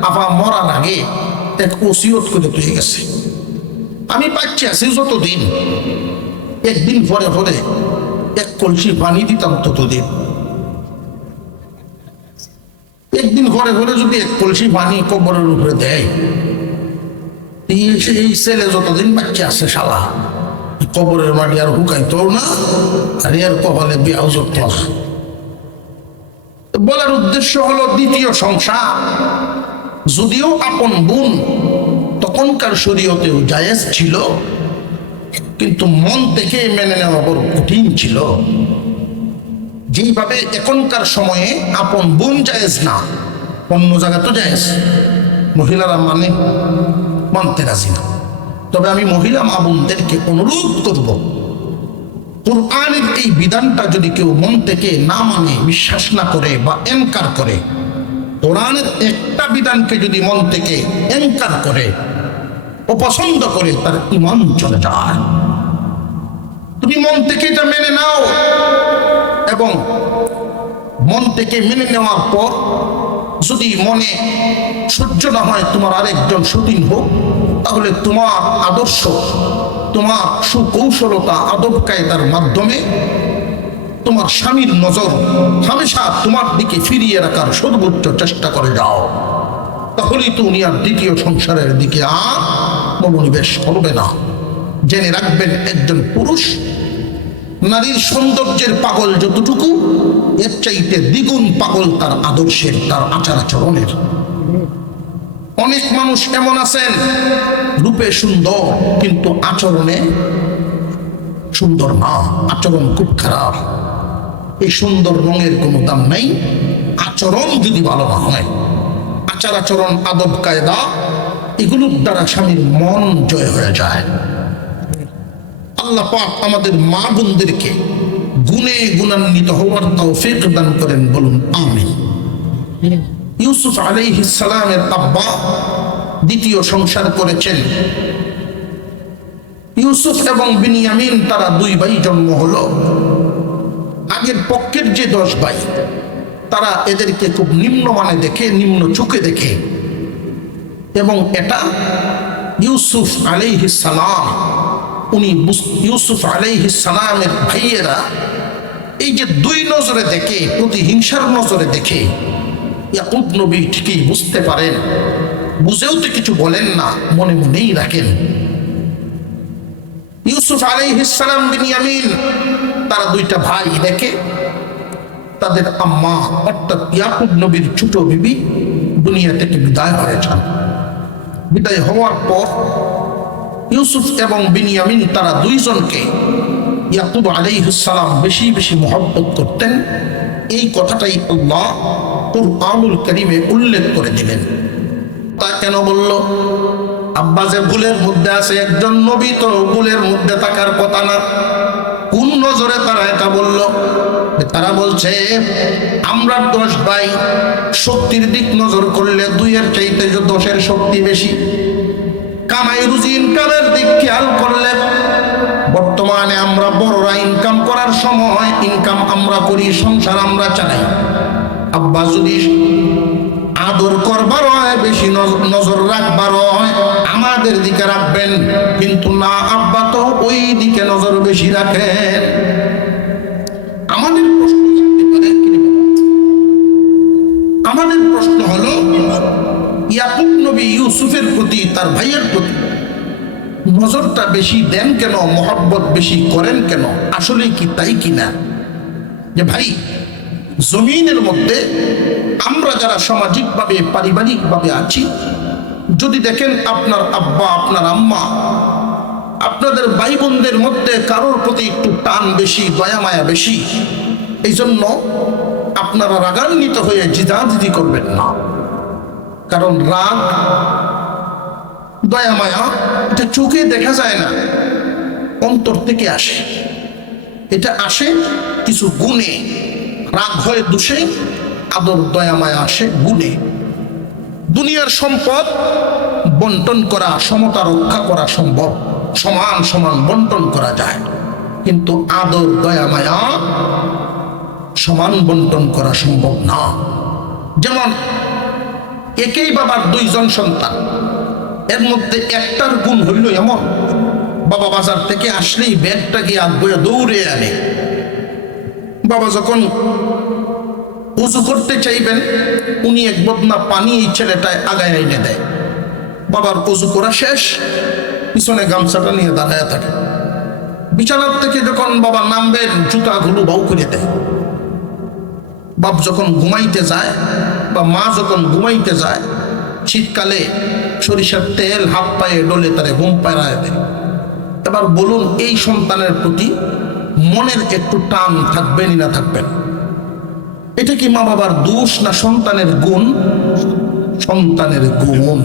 আপা মরার আগে এক ওসিয়ত করে তুই গেছে। আমি পাচ্ছি আছি যতদিন, একদিন পরে পরে 1 কলসি পানি দিতাম ততদিন। একদিন ঘরে ঘরে যদি 1 কলসি পানি কবরের উপরে দেয়, এই ছেলে যতদিন বাচ্চা আছে শালা, কবরের মাটি আর হুকাইতো না, আর এর কপালে বিয়াও জড়ত না। বলার উদ্দেশ্য হলো, দ্বিতীয় সংসার যদিও আপন বোন তখনকার শরীয়তেও জায়েজ ছিল, কিন্তু মন থেকে মেনে নেওয়া বড় কঠিন ছিল। যেইভাবে এখনকার সময়ে আপন বোন জায়েজ না, অন্য জায়গা তো জায়েজ, মহিলারা মানতে রাজি না। তবে আমি মহিলা মা বোনদেরকে অনুরোধ করব, কুরআনের এই বিধানটা যদি কেউ মন থেকে না মানে, বিশ্বাস না করে বা এনকার করে, কোরআনের একটা বিধানকে যদি মন থেকে এনকার করে, অপছন্দ করে, তার ঈমান চলে যায়। তুমি মন থেকে এটা মেনে নাও, এবং মন থেকে মেনে নেওয়ার পর যদি মনে সহ্য না হয় তোমার আরেকজন সতীন হোক, তাহলে তোমার আদর্শ, তোমার সুকৌশলতা, আদব কায়দার মাধ্যমে তোমার স্বামীর নজর হামেশা তোমার দিকে ফিরিয়ে রাখার সর্বোচ্চ চেষ্টা করে যাও, তাহলেই তো উনি আর দ্বিতীয় সংসারের দিকে আর মনোনিবেশ করবে না। জেনে রাখবেন, একজন পুরুষ নারীর সৌন্দর্যের পাগল যতটুকু, এর চাইতে দ্বিগুণ পাগল তার আদর্শের, তার আচার আচরণের। অনেক মানুষ এমন আছেন রূপে সুন্দর কিন্তু আচরণে সুন্দর না, আচরণ খুব খারাপ। এই সুন্দর রঙের কোনো দাম নাই আচরণ যদি ভালো না হয়। আচার আচরণ, আদব কায়দা, এগুলোর দ্বারা স্বামীর মন জয় হয়ে যায়। আল্লাহ পাক আমাদের মা বোনদেরকে গুণে গুণান্বিত হওয়ার তৌফিক দান করেন, বলুন আমিন। ইউসুফ আলাইহিস সালামের আব্বা দ্বিতীয় সংসার করেছেন। ইউসুফ এবং বিনিয়ামিন তারা দুই ভাই জন্ম হলো। আগের পক্ষের যে 10 ভাই, তারা এদেরকে খুব নিম্নমানে দেখে, নিম্ন চোখে দেখে, এবং এটা ইউসুফ আলাইহিস সালাম, উনি ইউসুফ আলাইহিস সালামের ভাইয়েরা এই যে দুই নজরে দেখে, প্রতিহিংসার নজরে দেখে, ইয়াকুব নবী ঠিকই বুঝতে পারেন, বুঝেও তো কিছু বলেন না, মনে মনেই রাখেন। ইউসুফ আলাইহিস সালাম, বিনিয়ামিন, তারা দুইটা ভাই দেখে তাদের আম্মা অর্থাৎ ইয়াকুব নবীর ছোট বিবি দুনিয়া থেকে বিদায় হয়ে যান। বিদায় হওয়ার পর ইউসুফ এবং বিনিয়ামিন তারা দুইজনকে ইয়াকুব আলাইহিস সালাম বেশি বেশি মহব্বত করতেন। এই কথাটাই আল্লাহ কুরআনুল কারীমে উল্লেখ করে দিলেন। তা কেন বলল? আব্বা যে ভুলের মধ্যে আছে, একজন নবী তো ভুলের মধ্যে থাকার কথা না। কোন নজরে তারা এটা বলল? তারা বলছে আমরা 10 ভাই, শক্তির দিক নজর করলে 2-এর চাইতে 10-এর শক্তি বেশি। কামাই রুজি ইনকামের দিক খেয়াল করলে বর্তমানে আমরা বড়রা ইনকাম করার সময় ইনকাম আমরা করি, সংসার আমরা চালাই। আব্বা যদি আদর করবার হয়, বেশি নজর রাখবার হয়, আমাদের দিকে রাখবেন, কিন্তু না, আব্বা তো ওই দিকে নজর বেশি রাখেন। আমাদের প্রশ্ন হলো, ইয়াকুব নবী ইউসুফের প্রতি, তার ভাইয়ের প্রতি নজরটা বেশি দেন কেন, মহব্বত বেশি করেন কেন? আসলে কি তাই কিনা যে ভাই, জমিনের মধ্যে আমরা যারা সামাজিকভাবে, পারিবারিকভাবে আছি, যদি দেখেন আপনার আব্বা, আপনার আম্মা, আপনাদের ভাই বোনদের মধ্যে কারোর প্রতি একটু টান বেশি, দয়া মায়া বেশি, এই জন্য আপনারা রাগান্বিত হয়ে জিদাজিদি করবেন না। কারণ রাগ, দয়া মায়া এটা চোখে দেখা যায় না, অন্তর থেকে আসে। এটা আসে কিছু গুণে। রাগ হয় দোষে, আদর দয়া মায়া আসে গুণে। দুনিয়ার সম্পদ বন্টন করা, সমতা রক্ষা করা সম্ভব, সমান সমান বন্টন করা যায়, কিন্তু আদর দয়া মায়া সমান বন্টন করা সম্ভব না। যেমন একই বাবার 2 জন সন্তান, এর মধ্যে একটার গুণ হইল এমন, বাবা বাজার থেকে আসলেই ব্যাগটা গিয়ে বয়ে দৌড়ে আনে। বাবা যখন উজু করতে চাইবেন, উনি এক বদনা পানি এই ছেলেটায় আগায় এনে দেয়। বাবার উজু করা শেষ, পিছনে গামছাটা নিয়ে দাঁড়ায় থাকে। বিছানার থেকে যখন বাবা নামবেন, জুতাগুলো বাউ করে দেয়। বাপ যখন ঘুমাইতে যায় বা মা যখন ঘুমাইতে যায়, শীতকালে সরিষার তেল হাত পায়ে ডলে তারে ঘুম পাড়ায় দেয়। এবার বলুন, এই সন্তানের প্রতি মনের একটু টান থাকবেনই না থাকবেন? এটা কি মা বাবার দোষ না সন্তানের গুণ? সন্তানের গুণ।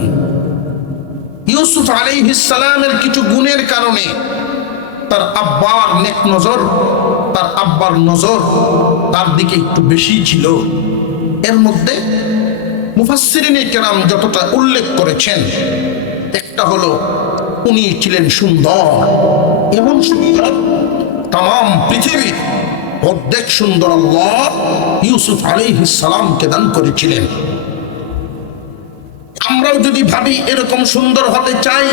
ইউসুফ আলাইহিস সালামের কিছু গুণের কারণে তার আব্বার নেক নজর, তার আব্বার নজর তার দিকে একটু বেশি ছিল। এর মধ্যে মুফাসসিরিনে কেরাম যতটা উল্লেখ করেছেন, একটা হলো উনি ছিলেন সুন্দর, এমন সুন্দর তাম পৃথিবীর অর্ধেক সুন্দর আল্লাহ ইউসুফ আলাইহিস সালামকে দান করেছিলেন। আমরাও যদি ভাবি এরকম সুন্দর হতে চাই,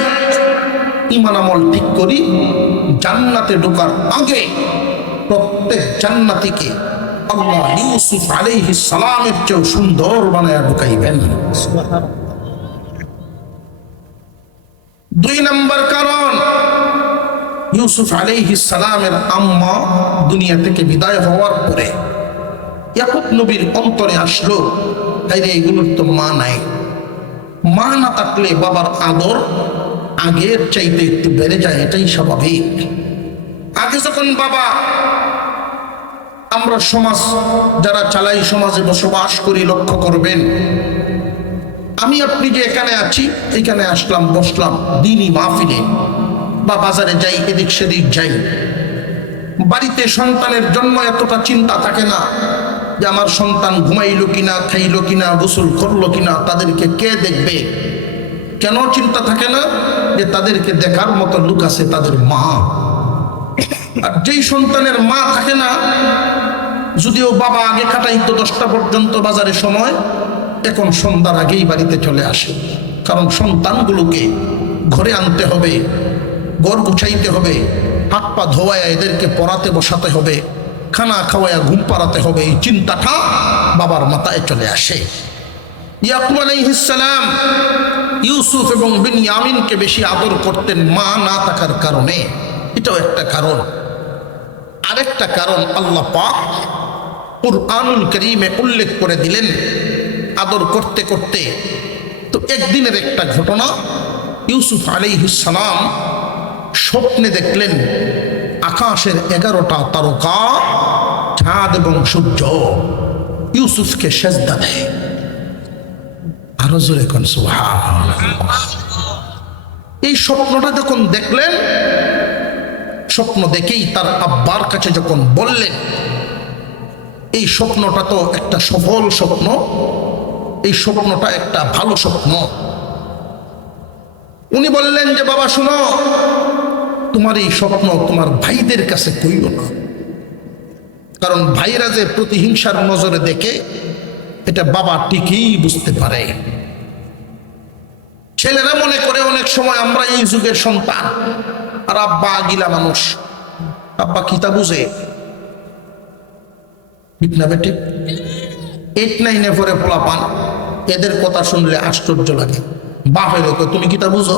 ঈমান আমল ঠিক করি, জান্নাতে ঢোকার আগে প্রত্যেক জান্নাতীকে আল্লাহ ইউসুফ আলাইহিস সালামের চেয়ে সুন্দর বানায়া ঢুকাইবেন। দুই নম্বর কারণ, ইউসুফ আলাইহিস সালামের আম্মা দুনিয়া থেকে বিদায় হওয়ার পরে ইয়াকুব নবীর অন্তরে আসলো, তাইলে এগুলোর তো মা নাই। মা না থাকলে বাবার আদর আগের চাইতে একটু বেড়ে যায়, এটাই স্বাভাবিক। আগে যখন বাবা, আমরা সমাজ যারা চালাই, সমাজে বসবাস করি, লক্ষ্য করবেন, আমি আপনি যে এখানে আছি, এখানে আসলাম, বসলাম দিনই মাহফিলে বা বাজারে যাই, এদিক সেদিক যাই, বাড়িতে সন্তানের জন্য এতটা চিন্তা থাকে না যে আমার সন্তান ঘুমাইলো কিনা, খাইলো কিনা, গোসল করলো কিনা, তাদেরকে কে দেখবে। কেন চিন্তা থাকে না? যে তাদেরকে দেখার মতো লোক আছে, তাদের মা। আর যেই সন্তানের মা থাকে না, যদিও বাবা আগে কাটাইতো 10টা পর্যন্ত বাজারে সময়, এখন সন্ধ্যার আগেই বাড়িতে চলে আসে। কারণ সন্তানগুলোকে ঘরে আনতে হবে, ঘর গুছাইতে হবে, হাত পা ধোয়ায়া এদেরকে পড়াতে বসাতে হবে, খানা খাওয়ায়া ঘুম পাড়াতে হবে, এই চিন্তাটা বাবার মাথায় চলে আসে। ইয়াকুব আলাইহিস সালাম ইউসুফ এবং বিনয়ামিনকে বেশি আদর করতেন মা না থাকার কারণে, এটাও একটা কারণ। আরেকটা কারণ আল্লাহ পাক কুরআনুল কারীমে উল্লেখ করে দিলেন আদর করতে করতে। তো একদিনের একটা ঘটনা, ইউসুফ আলাইহিস সালাম স্বপ্নে দেখলেন আকাশের 11টা তারকা, চাঁদ এবং সূর্য ইউসুফকে সেজদা দেয়। আরো জোরে কোন সুবহানাল্লাহ। এই স্বপ্নটা যখন দেখলেন, স্বপ্ন দেখেই তার আব্বার কাছে যখন বললেন, এই স্বপ্নটা তো একটা সফল স্বপ্ন, এই স্বপ্নটা একটা ভালো স্বপ্ন। উনি বললেন যে বাবা শুনো, তোমার এই স্বপ্ন তোমার ভাইদের কাছে কইও না, কারণ ভাইরা যে প্রতিহিংসার নজরে দেখে, এটা বাবা ঠিকই বুঝতে পারে। ছেলেরা মনে করে অনেক সময় আমরা এই যুগের সন্তান, আর আব্বা আগিলা মানুষ, আব্বা কিতা বুঝে, ঠিক না বেটি? 8, 9 পরে পোলা পান, এদের কথা শুনলে আশ্চর্য লাগে। বাপের তুমি কিতা বুঝো?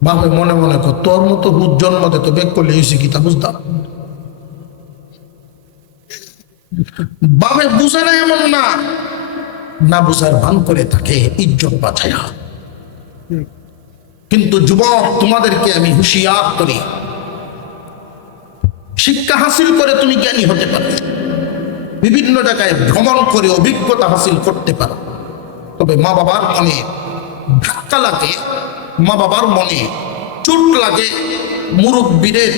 বাপে মনে মনে কর তোর মতো বুঝ জন্ম দে তো বেগ করলে হয়েছে কিতা বুঝতাম। বাপে বুঝে না এমন না, না বুঝার ভান করে থাকে ইজ্জত বাঁচায়া। কিন্তু যুবক, তোমাদেরকে আমি হুঁশিয়ার করি, শিক্ষা হাসিল করে তুমি জ্ঞানী হতে পারো, বিভিন্ন জায়গায় ভ্রমণ করে অভিজ্ঞতা হাসিল করতে পারো, তবে মা বাবার মনে ধাক্কা লাগে, মা বাবার মনে চোট লাগে, মুরব্বীদের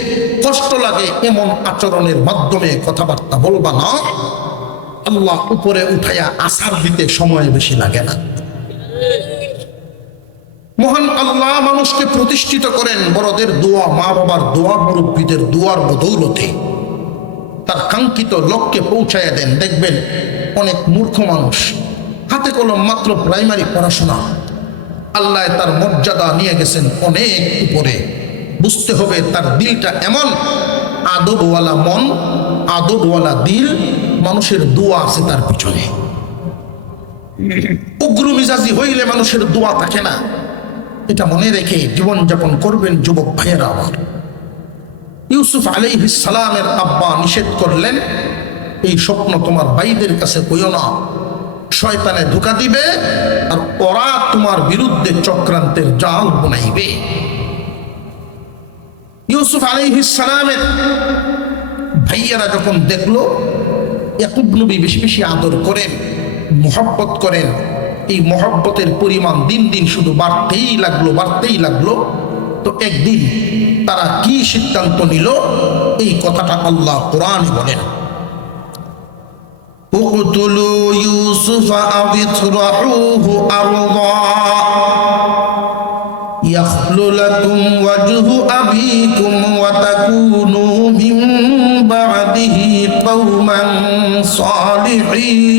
কষ্ট লাগে, এমন আচরণের মাধ্যমে কথাবার্তা বলবা না। আল্লাহ উপরে উঠাইয়া আসার দিতে সময় বেশি লাগে না। মহান আল্লাহ মানুষকে প্রতিষ্ঠিত করেন বড়দের দোয়া, মা বাবার দোয়া, মুরব্বীদের দোয়ার বদৌলতে তার কাঙ্ক্ষিত লক্ষ্যে পৌঁছাইয়া দেন। দেখবেন অনেক মূর্খ মানুষ, হাতে কলম মাত্র প্রাইমারি পড়াশোনা, আল্লাহ তার মর্যাদা নিয়ে গেছেন অনেক উপরে। বুঝতে হবে তার দিলটা এমন, আদবওয়ালা মন, আদবওয়ালা দিল, মানুষের দোয়া আছে তার পিছনে। উগ্র মিজাজি হইলে মানুষের দোয়া থাকে না, এটা মনে রেখে জীবনযাপন করবেন যুবক ভাইয়েরা আমার। ইউসুফ আলাইহিস সালামের আব্বা নিষেধ করলেন, এই স্বপ্ন তোমার ভাইদের কাছে কইও না, শয়তানে ধোঁকা দিবে আর ওরা তোমার বিরুদ্ধে চক্রান্তের জাল বুনাইবে। ইউসুফ আলাইহিস সালামের ভাইয়েরা যখন দেখলো ইয়াকুব নবী বেশি বেশি আদর করেন, মহব্বত করেন, এই মহব্বতের পরিমাণ দিন দিন শুধু বাড়তেই লাগলো, বাড়তেই লাগলো। তো একদিন তারা কি সিদ্ধান্ত নিল, এই কথাটা আল্লাহ কোরআনে বলেন, উকতুলু ইউসুফ আও ইতরাহুহু আরদা ইয়াখলু লাকুম ওয়াজহু আবিকুম ওয়া তাকুনু মিন বা'দিহি কওমান সালিহিন।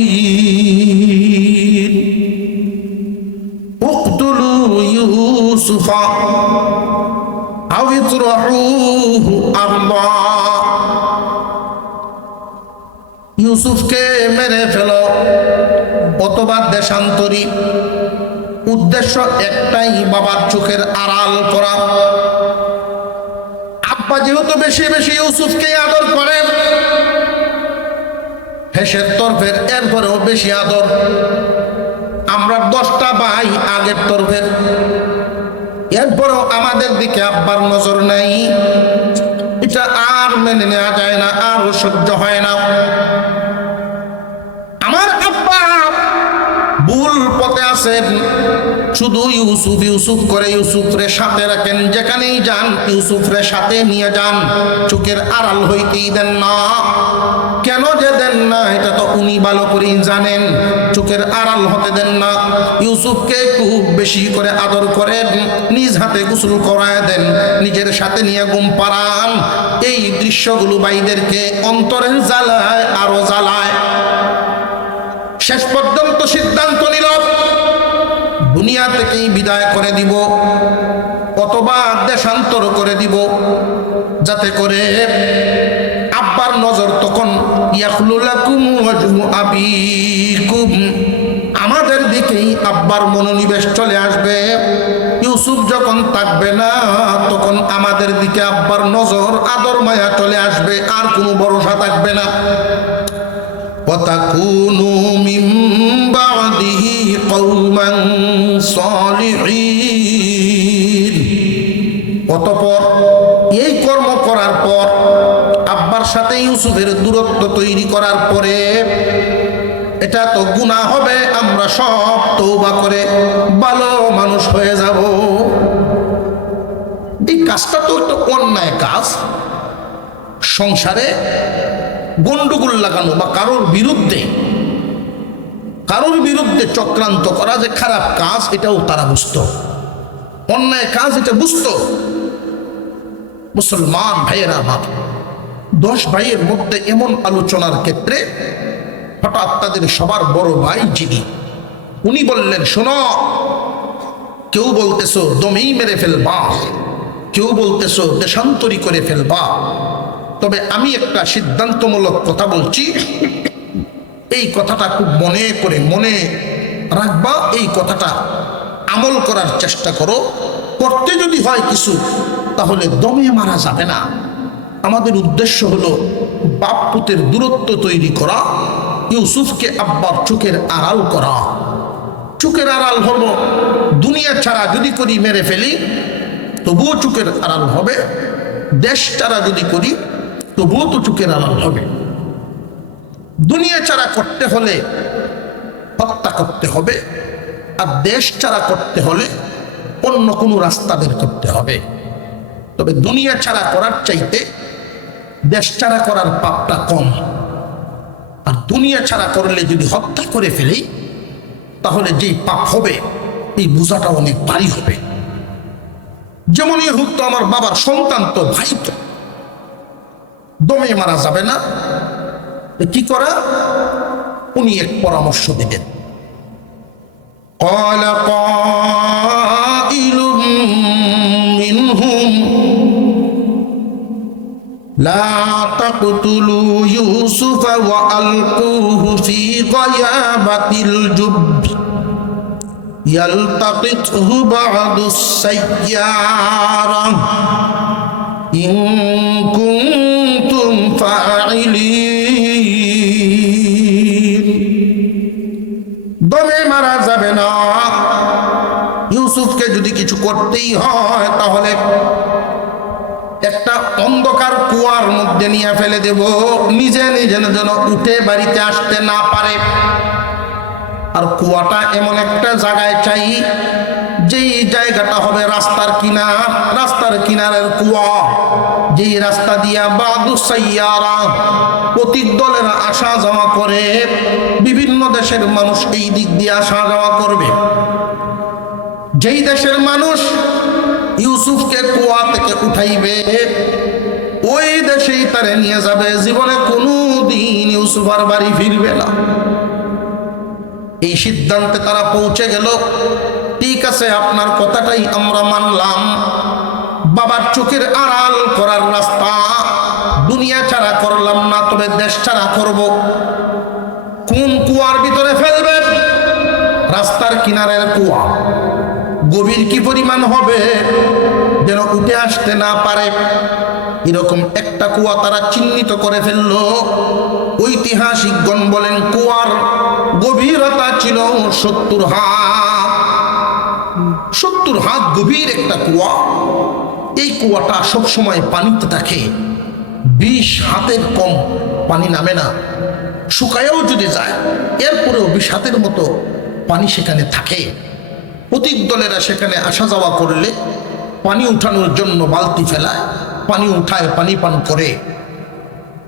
উকতুলু ইউসুফ আও ইতরাহুহু আরদা, ইউসুফকে মেরে ফেলো অথবা দেশান্তরী। উদ্দেশ্য একটাই, বাবার চোখের আড়াল করা। আব্বা যেহেতু বেশি বেশি ইউসুফকে আদর করেন, হেসের তরফের এরপরেও বেশি আদর। আমরা 10টা ভাই আগের তরফের, এরপরেও আমাদের দিকে আব্বার নজর নাই। এটা আর মেনে নেওয়া যায় না, আর সহ্য হয় না। আমার আব্বা ভুল পথে আছেন, শুধু ইউসুফ ইউসুফ করে ইউসুফরে সাথে রাখেন, যেখানেই যান ইউসুফরে সাথে নিয়ে যান, চোখের আড়াল হইতেই দেন না। কেন যে দেন না এটা তো উনি ভালো করেই জানেন। চোখের আড়াল হতে দেন না। ইউসুফকে খুব বেশি করে আদর করেন, নিজ হাতে গোসল করায় দেন, নিজের সাথে নিয়ে ঘুম পাড়ান। এই দৃশ্যগুলো ভাইদেরকে অন্তরের জ্বালায় আরো জ্বালায়। শেষ পর্যন্ত সিদ্ধান্ত নিল দুনিয়া থেকেই বিদায় করে দিব অথবা দেশান্তর করে দিব, যাতে করে আব্বার নজর তখন ইয়াখলুলাকুম ওয়াজহু আবিকুম, আমাদের দিকেই আব্বার মনোনিবেশ চলে আসবে। ইউসুফ যখন থাকবে না তখন আমাদের দিকে আব্বার নজর আদর মায়া চলে আসবে, আর কোনো ভরসা থাকবে না। وَتَكُونُوا مِنْ بَعْدِهِ قَوْمًا صَالِحِينَ। অতঃপর এই কর্ম করার পর, আব্বার সাথে ইউসুফের দূরত্ব তৈরি করার পরে, এটা তো গুনাহ হবে, আমরা সব তওবা করে ভালো মানুষ হয়ে যাব। এই কাজটা তো একটা অন্যায় কাজ। সংসারে গন্ডগোল লাগানো বা কারোর বিরুদ্ধে চক্রান্ত করা যে খারাপ কাজ, এটাও তারা বুঝতো। অন্যায় কাজ এটা বুঝতো। মুসলমান ভাইয়েরা আমার, 10 ভাইয়ের মধ্যে এমন আলোচনার ক্ষেত্রে হঠাৎ তাদের সবার বড় ভাই যিনি, উনি বললেন, শোনো, কেউ বলতেছো দমেই মেরে ফেলবা, কেউ বলতেছো দেশান্তরী করে ফেলবা, তবে আমি একটা সিদ্ধান্তমূলক কথা বলছি, এই কথাটা খুব মনে রাখবা, এই কথাটা আমল করার চেষ্টা করো। করতে যদি হয় কিছু, তাহলে দমে মারা যাবে না। আমাদের উদ্দেশ্য হলো বাপ পুতের দূরত্ব তৈরি করা, ইউসুফকে আব্বার চোখের আড়াল করা। চোখের আড়াল হলো দুনিয়া ছাড়া যদি করি মেরে ফেলি, তবুও চোখের আড়াল হবে। দেশ ছাড়া যদি করি, তবুও তো চোখের আড়াল হবে। দুনিয়া ছাড়া করতে হলে হত্যা করতে হবে, আর দেশ ছাড়া করতে হলে অন্য কোনো রাস্তা বের করতে হবে। তবে দুনিয়া ছাড়া করার চাইতে দেশ ছাড়া করার পাপটা কম। আর দুনিয়া ছাড়া করলে যদি হত্যা করে ফেলি, তাহলে যেই পাপ হবে এই বোঝাটা অনেক ভারী হবে। যেমনই হোক, তো আমার বাবার সন্তান তো, ভাই তো, দমে মারা যাবে না। কি করা? উনি এক পরামর্শ দিলেন। قال قائل منهم لا تقتلوا يوسف وألقوه في غيابة الجب يلتقطه بعض السيارة إن كنتم فاعلين। দমে মারা যাবে না। ইউসুফকে যদি কিছু করতেই হয়, তাহলে একটা অন্ধকার কুয়ার মধ্যে নিয়ে ফেলে দেব, নিজে যেন উঠে বাড়িতে আসতে না পারে। আর কুয়াটা এমন একটা জায়গায় চাই, যেই জায়গাটা হবে রাস্তার কিনারের কুয়া, যেই রাস্তা দিয়া বাদুসাইয়ারা প্রতীক দলেরা আসা যাওয়া করে, বিভিন্ন দেশের মানুষ এই দিক দিয়ে আসা যাওয়া করবে। যেই দেশের মানুষ ইউসুফকে কুয়া থেকে উঠাইবে, ওই দেশেই তারে নিয়ে যাবে, জীবনে কোনো দিন ইউসুফ আর বাড়ি ফিরবে না। এই সিদ্ধান্তে তারা পৌঁছে গেল। ঠিক আছে, আপনার কথাটাই আমরা মানলাম, বাবার চোখের আড়াল করার রাস্তা দুনিয়া ছাড়া করলাম না, তবে দেশ ছাড়া করব। কোন কুয়ার ভিতরে ফেলবেন? রাস্তার কিনারের কুয়া। গভীর কি পরিমাণ হবে যেন উঠে আসতে না পারে, এরকম একটা কুয়া তারা চিহ্নিত করে ফেললো। ঐতিহাসিকগণ বলেন কুয়ার গভীরতা ছিল 70 হাত। 70 হাত গভীর একটা কুয়া। এই কুয়াটা সবসময় পানিতে থাকে, 20 হাতের কম পানি নামে না। শুকায়ও যদি যায় এরপরেও 20 হাতের মতো পানি সেখানে থাকে। পথিক দলেরা সেখানে আসা যাওয়া করলে পানি উঠানোর জন্য বালতি ফেলায়, পানি উঠায়, পানি পান করে।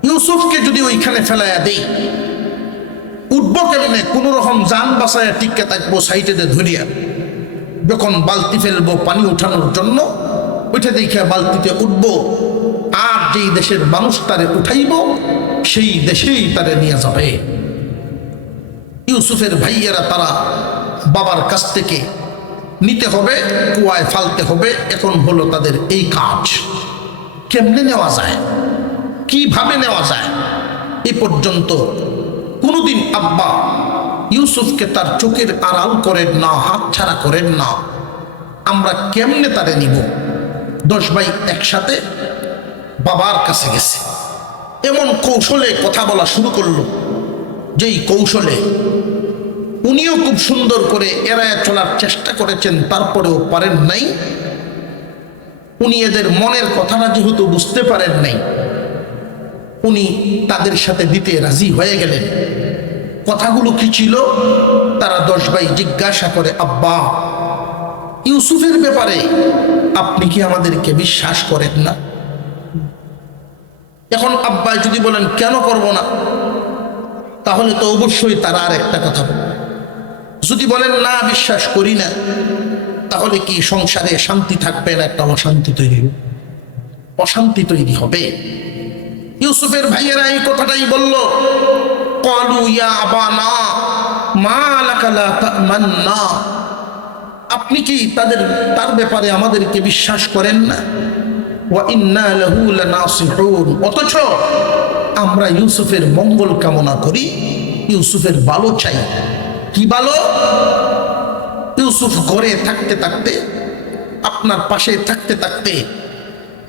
ইউসুফকে যদি ওইখানে ফেলাইয়া দেই, উঠবো কেমনে? কোন রকম যান বাসায় টিকে থাকবো সাইটে ধরিয়া। যখন বালতি ফেলবো পানি উঠানোর জন্য, ওইটা দেখে বালতিতে উঠবো, আর যেই দেশের মানুষ তারে উঠাইব সেই দেশেই তারে নিয়ে যাবে। ইউসুফের ভাইয়েরা তারা বাবার কাছ থেকে নিতে হবে, কুয়ায় ফালতে হবে। এখন হলো তাদের এই কাজ। কেমনে নেওয়া যায়, কিভাবে নেওয়া যায়? এই পর্যন্ত কোনোদিন আব্বা ইউসুফকে তার চোখের আড়াল করেন না, হাত ছাড়া করেন না। আমরা কেমনে তারে নিব? 10 ভাই একসাথে বাবার কাছে গেছে, এমন কৌশলে কথা বলা শুরু করলো, যেই কৌশলে উনিও খুব সুন্দর করে এড়ায় চলার চেষ্টা করেছেন, তারপরেও পারেন নাই। উনি এদের মনের কথাটা যেহেতু বুঝতে পারেন নাই, উনি তাদের সাথে দিতে রাজি হয়ে গেলেন। কথাগুলো কি ছিল? তারা 10 ভাই জিজ্ঞাসা করে, আব্বা ইউসুফের ব্যাপারে আপনি কি আমাদেরকে বিশ্বাস করেন না? এখন আব্বা যদি বলেন কেন করব না, তাহলে তো অবশ্যই তারা আর একটা কথা বলবে। যদি বলেন না বিশ্বাস করি না, তাহলে কি সংসারে শান্তি থাকবে না? একটা অশান্তি তৈরি হবে। ইউসুফের ভাইয়েরা এই কথাটাই বলল, ক্বালু ইয়া আবানা মা লাকা লা তা'মান্না। আপনি কি তার ব্যাপারে আমাদেরকে বিশ্বাস করেন না? ওয়া ইন্না লাহু লানাসিহুন। অথচ আমরা ইউসুফের মঙ্গল কামনা করি, ইউসুফের ভালো চাই। কি ভালো? ইউসুফ ঘরে থাকতে থাকতে, আপনার পাশে থাকতে থাকতে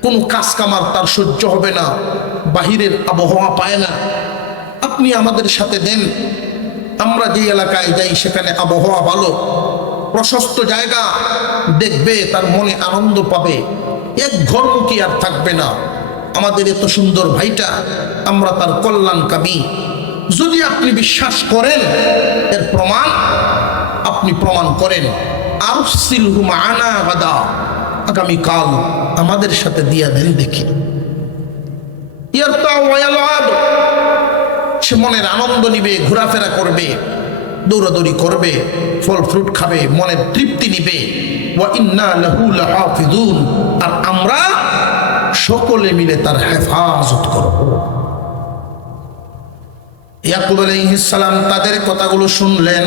কোনো কাজ কামার তার সহ্য হবে না, বাহিরের আবহাওয়া পায় না। আপনি আমাদের সাথে দেন, আমরা যে এলাকায় যাই সেখানে আবহাওয়া ভালো, প্রশস্ত জায়গা, দেখবে তার মনে আনন্দ পাবে, এক ঘরমুখী আর থাকবে না। আমাদের এত সুন্দর ভাইটা, আমরা তার কল্যাণকামী। যদি আপনি বিশ্বাস করেন, এর প্রমাণ আপনি প্রমাণ করেন। আরসিলহু মা'ানা গাদা, আগামীকাল আমাদের সাথে দিয়া দেন দেখি। ইয়ারতাউ ওয়া ইয়ালআব, সে মনের আনন্দ নিবে, ঘোরাফেরা করবে, দৌড়াদৌড়ি করবে, ফল ফ্রুট খাবে, মনের তৃপ্তি নিবে। ওয়া ইন্না লাহু লাহাফিজুন, আর আমরা সকলে মিলে তার হেফাজত করব। ইয়াকুব আলাইহিস সালাম তাদের কথাগুলো শুনলেন।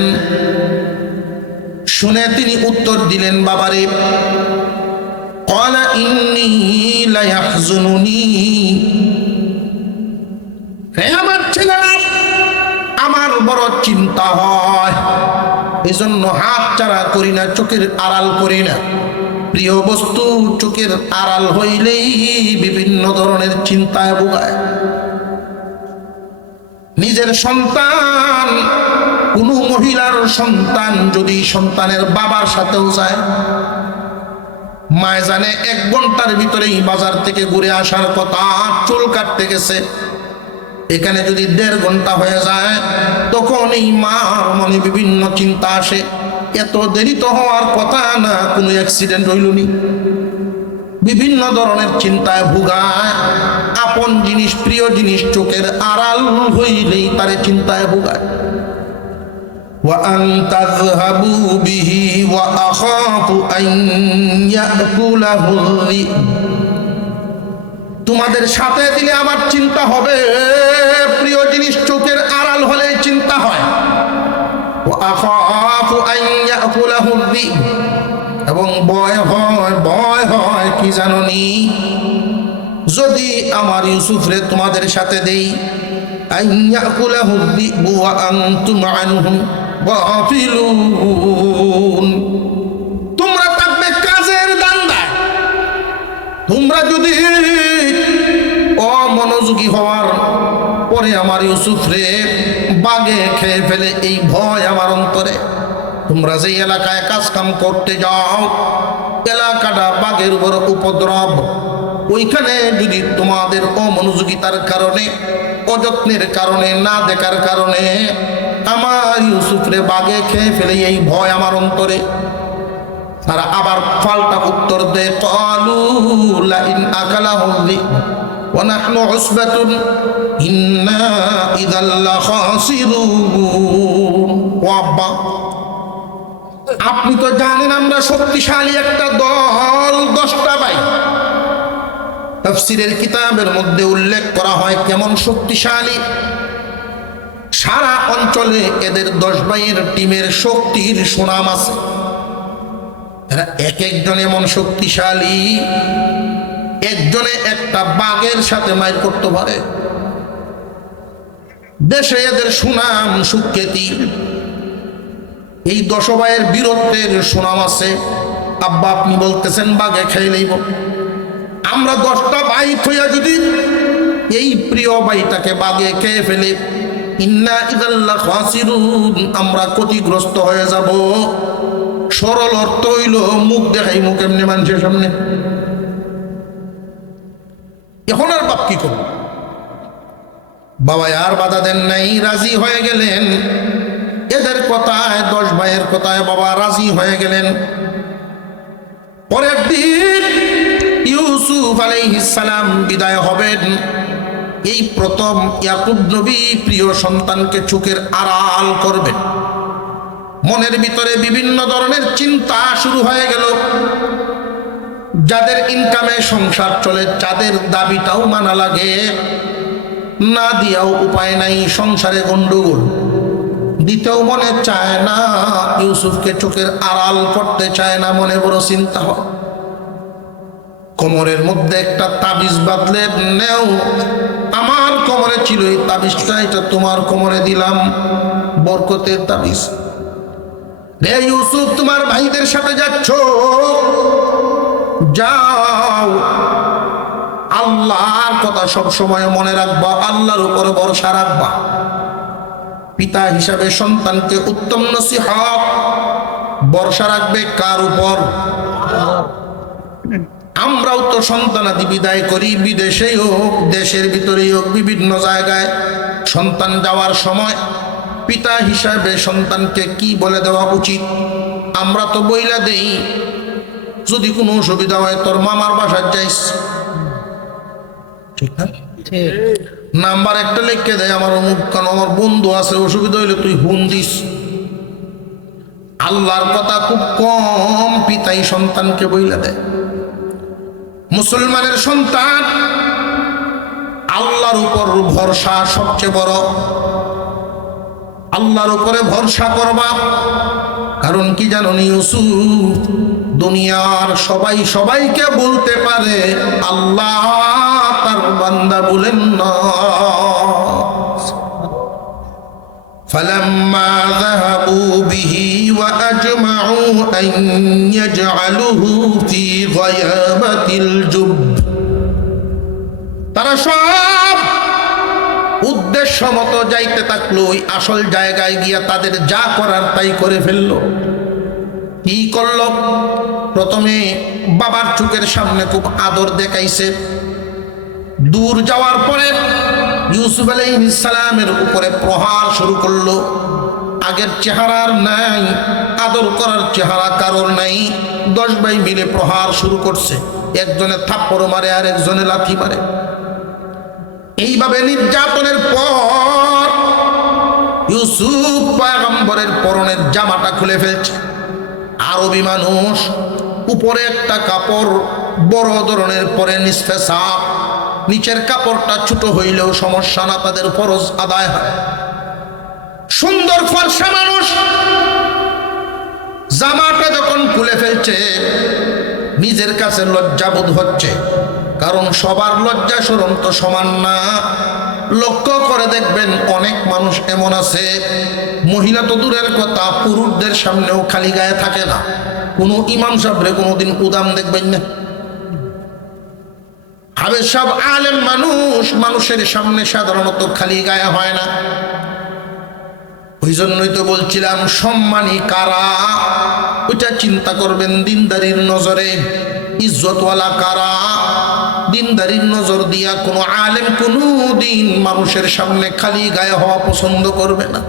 শুনে তিনি উত্তর দিলেন, বাবারে, ক্বালা ইন্নী লায়াহযুনুনি, হে আমার ছেলেরা, আমার বড় চিন্তা হয়, এজন্য হাত ছাড়া করি না, চোখের আড়াল করি না। প্রিয় বস্তু চোখের আড়াল হইলেই বিভিন্ন ধরনের চিন্তায় ভোগায়। নিজের সন্তান, কোন মহিলার সন্তান যদি সন্তানের বাবার সাথেও যায়, মায় জানে 1 ঘন্টার ভিতরেই বাজার থেকে ঘুরে আসার কথা, চুল কাটতে গেছে, এখানে যদি 1.5 ঘন্টা হয়ে যায়, তখন এই মার মনে বিভিন্ন চিন্তা আসে। এত দেরি তো হওয়ার কথা না, কোনো অ্যাক্সিডেন্ট হইল নি, বিভিন্ন ধরনের চিন্তায় ভোগায়। আপন জিনিস, প্রিয় জিনিস চোখের আড়াল হইলেই তারে চিন্তায় ভোগায়। ওয়া আন তাযহাবু বিহি ওয়া আখাফু আন ইয়াকুলাহু যিব, তোমাদের সাথে দিলে আমার চিন্তা হবে, প্রিয় জিনিস চোখের আড়াল হলে চিন্তা হয়। ওয়া আখাফু আন ইয়াকুলাহু যিব, এবং ভয় হয় কি জানোনি, যদি আমার ইউসুফরে তোমাদের সাথে দেই, আইয়াকুলাহু যিবু ওয়া আনতুম আনহু গাফিলুন, তোমরা থাকবে কাজের দান্দায়। তোমরা যদি অমনোযোগী হওয়ার পরে আমার ইউসুফরে বাগে খেয়ে ফেলে, এই ভয় আমার অন্তরে। তোমরা যে এলাকায় কাজ কাম করতে যাও, এলাকাটা বাঘের উপর উপদ্রব, ওইখানে যদি তোমাদের অমনোযোগিতার কারণে, অযত্নের কারণে, না দেখার কারণে আমার ইউসুফরে বাগে খেয়ে ফেলে, এই ভয় আমার অন্তরে। তারা আবার পাল্টা উত্তর দেয়, ক্বালু লা ইন আকালাহু যিবু ওয়া নাহনু উসবাতুন ইন্না ইযাল লাখাসিরুন। ও আব্বা, আপনি তো জানেন আমরা শক্তিশালী একটা দল, 10টা ভাই। তাফসীরের কিতাবের মধ্যে উল্লেখ করা হয় কেমন শক্তিশালী। সারা অঞ্চলে এদের 10 ভাইয়ের টিমের শক্তির সুনাম আছে। এরা এক একজন এমন শক্তিশালী, একজনে একটা বাঘের সাথে মাইর করতে পারে। দেশে এদের সুনাম সুখ্যাতি, এই 10 ভাইয়ের বীরত্বের সুনাম আছে। আব্বা আপনি বলতেছেন বাঘে খেয়ে লইব, আমরা 10টা ভাই থইয়া যদি এই প্রিয় ভাইটাকে বাঘে খেয়ে ফেলে, ইন্না ইযাল লাখাসিরুন, আমরা ক্ষতিগ্রস্ত হয়ে যাব। সরল অর্থ হইল মুখ দেখাই মুখ এমনি মানুষের সামনে। এখন আর বাপ কি করব? বাবা আর বাধা দেন নাই, রাজি হয়ে গেলেন। এদের কথায়, 10 ভাইয়ের কথায় বাবা রাজি হয়ে গেলেন। পরের দিন ইউসুফ আলাইহিস সালাম বিদায় হবেন। এই প্রথম ইয়াকুব নবী প্রিয় সন্তানকে চোখের আড়াল করবেন। মনের ভিতরে বিভিন্ন ধরনের চিন্তা শুরু হয়ে গেল। যাদের ইনকামে সংসার চলে, যাদের দাবিটাও মানা লাগে, না দিয়াও উপায় নাই, সংসারে গন্ডগোল, দিতেও মনে চায় না, ইউসুফকে চোখের আড়াল করতে চায় না, মনে বড় চিন্তা হয়। কোমরের মধ্যে একটা তাবিজ বাঁধলেন, নেও, আমার কোমরে ছিল এই তাবিজটা, এটা তোমার কোমরে দিলাম, বরকতের তাবিজ। রে ইউসুফ, তোমার ভাইদের সাথে যাচ্ছ, যাও, আল্লাহর কথা সব সময় মনে রাখবা, আল্লাহর উপরে ভরসা রাখবা। পিতা হিসাবে সন্তানকে উত্তম নসিহত, ভরসা রাখবে কার উপর? আমরাও তো সন্তানাদি বিদায় করি, বিদেশেই হোক, দেশের ভিতরেই হোক, বিভিন্ন জায়গায় সন্তান যাওয়ার সময় পিতা হিসাবে সন্তানকে কি বলে দেওয়া উচিত? আমরা তো বইলা দেই, যদি কোনো অসুবিধা হয় তোর মামার বাসায় যাইস, ঠিক না? নাম্বার একটা লিখে দেয়, আমার অমুক কারণ আমার বন্ধু আছে, অসুবিধা হইলে তুই ফোন দিস। আল্লাহর কথা খুব কম পিতাই সন্তানকে বইলা দেয়। মুসলমানের সন্তান, আল্লাহর উপর ভরসা সবচেয়ে বড়। আল্লাহর উপরে ভরসা করবা, কারণ কি জানি ইউসুফ, দুনিয়ার সবাই সবাইকে বলতে পারে, আল্লাহ তার বান্দা বলেন না। فلما ذهبوا به وأجمعوا أن يجعلوه في غيابة الجب, তারা সব উদ্দেশ্য মতো যাইতে থাকলো, ওই আসল জায়গায় গিয়া তাদের যা করার তাই করে ফেললো। কি করলো? প্রথমে বাবার চোখের সামনে খুব আদর দেখাইছে। দূর যাওয়ার পরে ইউসুফ আলাইহিস সালামের উপরে প্রহার শুরু করলো। আগের চেহারার নাই, আদর করার চেহারা কারোর নাই। 10 ভাই মিলে প্রহার শুরু করছে, একজনে থাপ্পড় মারে আর একজনে লাথি মারে। এইভাবে নির্যাতনের পর ইউসুফ পয়গম্বরের পরনের জামাটা খুলে ফেলছে। আরবি মানুষ উপরে একটা কাপড় বড় ধরনের পরে নিচে সাপ, নিচের কাপড়টা ছোট হইলেও সমস্যা না, তাদের ফরজ আদায় হয়। সুন্দর ফর্সা মানুষ জামাটা যখন খুলে ফেলছে নিজের কাছে লজ্জাবোধ হচ্ছে, কারণ সবার লজ্জা শরম তো সমান না। লক্ষ্য করে দেখবেন অনেক মানুষ এমন আছে, মহিলা তো দূরের কথা, পুরুষদের সামনেও খালি গায়ে থাকে না। কোনো ইমাম সাহেবরে কোনোদিন উদাম দেখবেন না। হাবেজ সাহেব আলেম মানুষ, মানুষের সামনে সাধারণত খালি গায়ে হয় না। ওই জন্যই তো বলছিলাম সম্মানী কারা ওইটা চিন্তা করবেন দিনদারির নজরে। ইজ্জতওয়ালা কারা, দিনদারির নজর দিয়া কোনো আলেম কোনো দিন মানুষের সামনে খালি গায়ে হওয়া পছন্দ করবে না।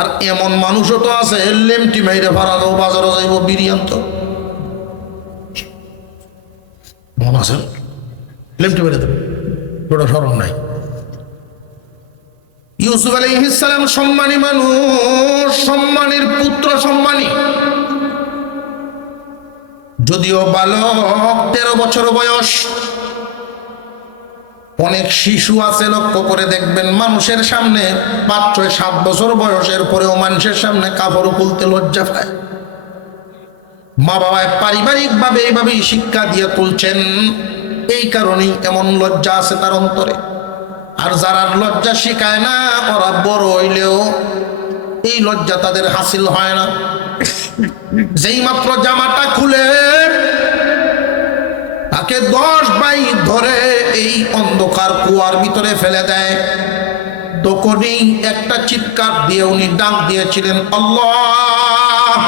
আর এমন মানুষও তো আছে লেমটি মাইরে ভাড়ালো বাজারও যাইব বিরিয়ান্ত মন আছে, লেমটি মেরে দেবে, ওটা স্মরণ নাই। ইউসুফ আলাইহিস সালাম সম্মানী মানুষ, সম্মানের পুত্র, সম্মানী। যদিও বালক, 13 বছর বয়স। অনেক শিশু আছে লক্ষ্য করে দেখবেন মানুষের সামনে 5, 6, 7 বছর বয়সের পরেও মানুষের সামনে কাপড় খুলতে লজ্জা পায়। মা বাবায় পারিবারিক ভাবে এইভাবেই শিক্ষা দিয়ে তুলছেন, এই কারণেই এমন লজ্জা আছে তার অন্তরে। আর যারা লজ্জা শিখায় না, ওরা বড় হইলেও এই লজ্জা তাদের হাসিল হয় না। যেই মাত্র জামাটা খুলে তাকে 10 ভাই ধরে এই অন্ধকার কুয়ার ভিতরে ফেলে দেয়, তখনই একটা চিৎকার দিয়ে উনি ডাক দিয়েছিলেন আল্লাহ।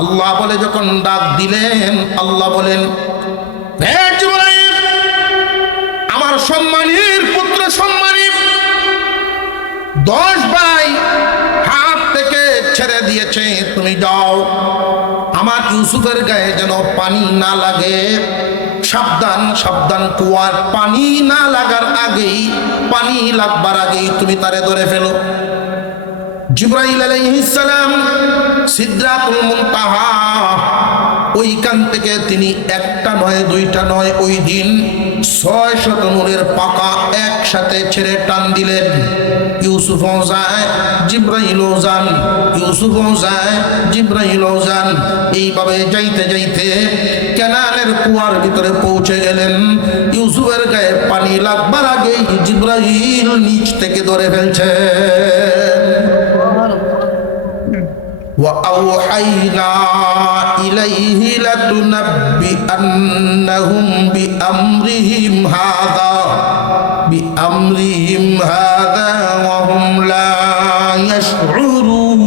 আল্লাহ বলে যখন ডাক দিলেন, আল্লাহ বলেন হে জিবরাইল, আমার সম্মানীর পুত্র, সম্মানী 10 ভাই হাত থেকে ছেড়ে দিয়েছে, তুমি যাও। আমার ইউসুফের গায়ে যেন পানি না লাগে, সাবধান সাবধান, কুয়ার পানি না লাগার আগেই, পানি লাগবার আগেই তুমি তারে ধরে ফেলো। জিবরাইল আলাইহিস সালাম সিদরাতুল মুনতাহা, ওইখান থেকে তিনি একটা নয়, দুইটা নয়, ওই দিন 600 নূরের পাকা একসাথে ছেড়ে টান দিলেন। ইউসুফও যায়, জিবরাইলও যান, ইউসুফও যায়, জিবরাইলও যান। এইভাবে যাইতে যাইতে কেনানের কুয়ার ভিতরে পৌঁছে গেলেন। ইউসুফের গায়ে পানি লাগবার আগেই জিবরাইল নিচ থেকে ধরে ফেলছে। وأوحينا إليه لتنبئنهم بأمرهم هذا وهم لا يشعرون।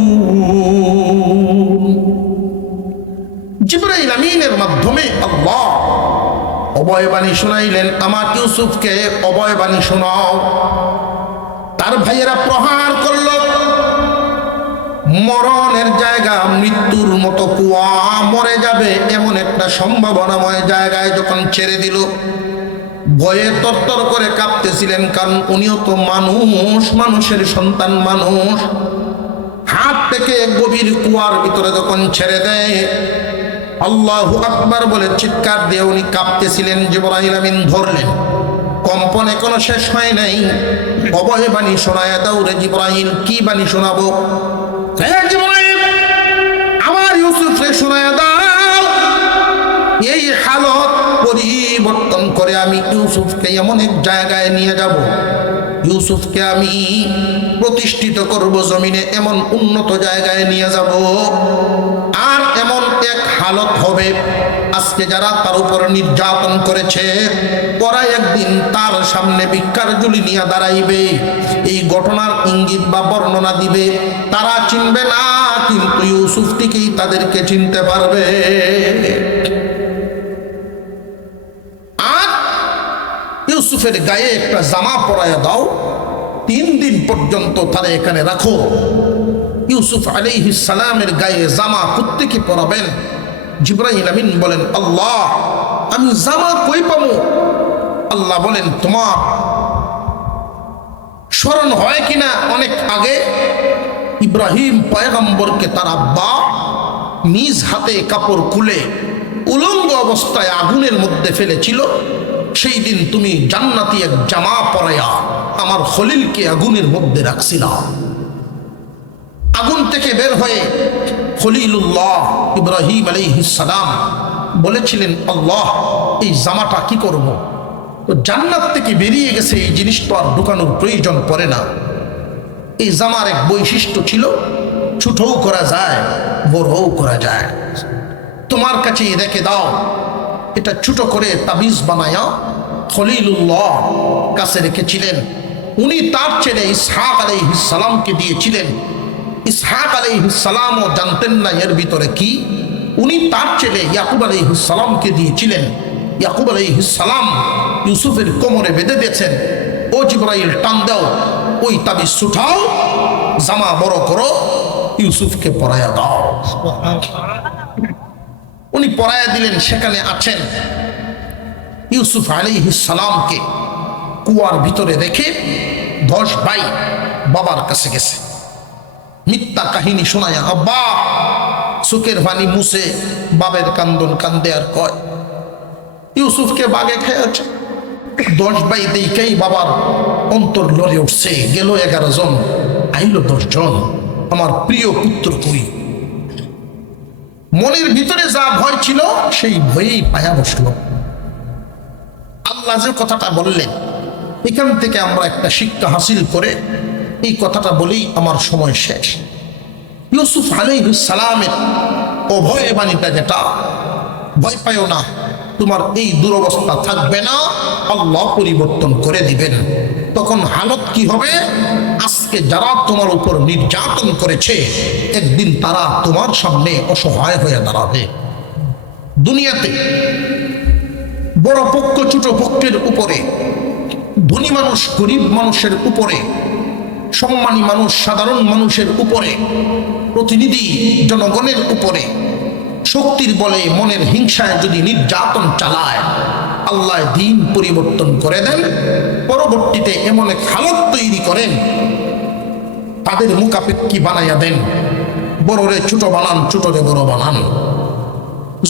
জিবরাইল আমিনের মাধ্যমে আল্লাহ অভয়বাণী শোনাইলেন, আমার ইউসুফকে অভয়বাণী শোনাও। তার ভাইয়েরা প্রহার করল, মরণের জায়গা, মৃত্যুর মতো কুয়া, মরে যাবে এমন একটা সম্ভাবনাময় জায়গায় যখন ছেড়ে দিল, ভয়ে তরতর করে কাঁপতেছিলেন, কারণ উনিও তো মানুষ, মানুষের সন্তান মানুষ। হাত থেকে গভীর কুয়ার ভিতরে যখন ছেড়ে দেয়, আল্লাহু আকবার বলে চিৎকার দিয়ে উনি কাঁপতেছিলেন। জিবরাইল আমিন ধরলেন, কম্পন এখনো শেষ হয় নাই। অভয় বাণী শোনায় দাও রে জিবরাইল। কি বাণী শোনাবো? আমার ইউসুফকে শোনায় দাও, এই হালত পরিবর্তন করে আমি ইউসুফকে এমন এক জায়গায় নিয়ে যাব, ইউসুফকে আমি প্রতিষ্ঠিত করব জমিনে, এমন উন্নত জায়গায় নিয়ে যাব। আর এমন এক হালত হবে, আজকে যারা তার উপর নির্যাতন করেছে, ওরা একদিন তার সামনে ভিক্ষার ঝুলি নিয়ে দাঁড়াইবে, এই ঘটনার ইঙ্গিত বা বর্ণনা দিবে। তারা চিনবে না, কিন্তু ইউসুফ ঠিকই তাদেরকে চিনতে পারবে। আর ইউসুফের গায়ে একটা জামা পরাইয়া দাও, 3 দিন পর্যন্ত তারা এখানে রাখো। ইউসুফ আলাইহিস সালামের গায়ে জামা প্রত্যেকে পরাবেন। জিবরাইল আমিন বলেন, আল্লাহ আমি জামা কই পাবো? আল্লাহ বলেন, তোমার স্মরণ হয় কিনা অনেক আগে ইব্রাহিম পয়গম্বরকে তার আব্বা নিজ হাতে কাপড় খুলে উলঙ্গ অবস্থায় আগুনের মধ্যে ফেলেছিল। সেই দিন তুমি জান্নাতি এক জামা পরাইয়া আমার খলিলকে আগুনের মধ্যে রাখছিলাম। আগুন থেকে বের হয়ে খলিলুল্লাহ ইব্রাহিম আলাইহিস সালাম বলেছিলেন, আল্লাহ এই জামাটা কি করব? তো জান্নাত থেকে বেরিয়ে গেছে, এই জিনিস তো আর ঢুকানোর প্রয়োজন পড়ে না। এই জামার এক বৈশিষ্ট্য ছিল, ছোটও করা যায়, বড়ও করা যায়। তোমার কাছে রেখে দাও, এটা ছোট করে তাবিজ বানায়া খলিলুল্লাহ কাছে রেখেছিলেন। উনি তার ছেলে ইসহাক আলাইহিস সালামকে দিয়েছিলেন। ইসহাক আলাইহিস সালামও জানতেন না এর ভিতরে কি। উনি তার ছেলে ইয়াকুব আলাইহিস সালামকে দিয়েছিলেন। ইয়াকুব আলাইহিস সালাম ইউসুফের কোমরে বেঁধে দিয়েছেন, ও জিবরাইল টান দাও, ওই তাবিজ ছুটাও, জামা বড় করো, ইউসুফকে পরায়া দাও। উনি পরায়া দিলেন। সেখানে আছেন ইউসুফ আলাইহিস সালামকে কুয়ার ভিতরে রেখে 10 ভাই বাবার কাছে গেছে। মিথ্যা কাহিনী শোনায় আব্বা, চোখের পানি মুছে বাবের কান্দন কান্দে আর কয় ইউসুফকে বাগে খেয়েছে। 10 ভাই দেখেই বাবার অন্তর লড়ে উঠছে। গেল 11 জন, আইল 10 জন। আমার প্রিয় পুত্র কই? মনের ভিতরে যা ভয় ছিল সেই ভয়েই পায়া বসলো। আল্লাহ যে কথাটা বললেন, এখান থেকে আমরা একটা শিক্ষা হাসিল করে এই কথাটা বলেই আমার সময় শেষ। ইউসুফ আলাইহিস সালামের অভয় বাণীটা যেটা, ভয় পাইও না, তোমার এই দুরবস্থা থাকবে না, আল্লাহ পরিবর্তন করে দিবেন। তখন হালত কি হবে? আজকে যারা তোমার উপর নির্যাতন করেছে, একদিন তারা তোমার সামনে অসহায় হয়ে দাঁড়াবে। দুনিয়াতে বড় পক্ষ ছোট পক্ষের উপরে, ধনী মানুষ গরিব মানুষের উপরে, সম্মানী মানুষ সাধারণ মানুষের উপরে, প্রতিনিধি জনগণের উপরে শক্তির বলে মনের হিংসায় যদি নির্যাতন চালায়, আল্লাহ দিন পরিবর্তন করে দেন। পরবর্তীতে এমন এক হালত তৈরি করেন, তাদের মুখাপেক্ষী বানাইয়া দেন। বড়রে ছোট বানান, ছোটরে বড় বানান।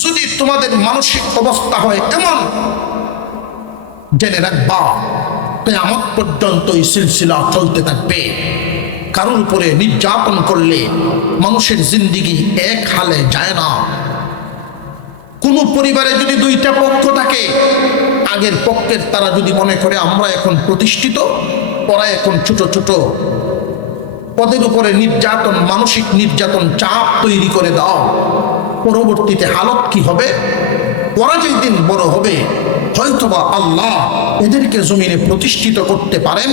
যদি তোমাদের মানসিক অবস্থা হয় এমন, জেনে রাখবা কিয়ামত পর্যন্ত এই সিলসিলা চলতে থাকবে। কারোর উপরে নির্যাতন করলে মানুষের জিন্দিগি এক হালে যায় না। কোন পরিবারে যদি 2টা পক্ষ থাকে, আগের পক্ষের তারা যদি মনে করে আমরা এখন প্রতিষ্ঠিত, ওরা এখন ছোট ছোট পদের উপরে নির্যাতন, মানসিক নির্যাতন, চাপ তৈরি করে দাও, পরবর্তীতে হালত কি হবে? ওরা যেদিন বড় হবে, হয়তোবা আল্লাহ এদেরকে জমিনে প্রতিষ্ঠিত করতে পারেন,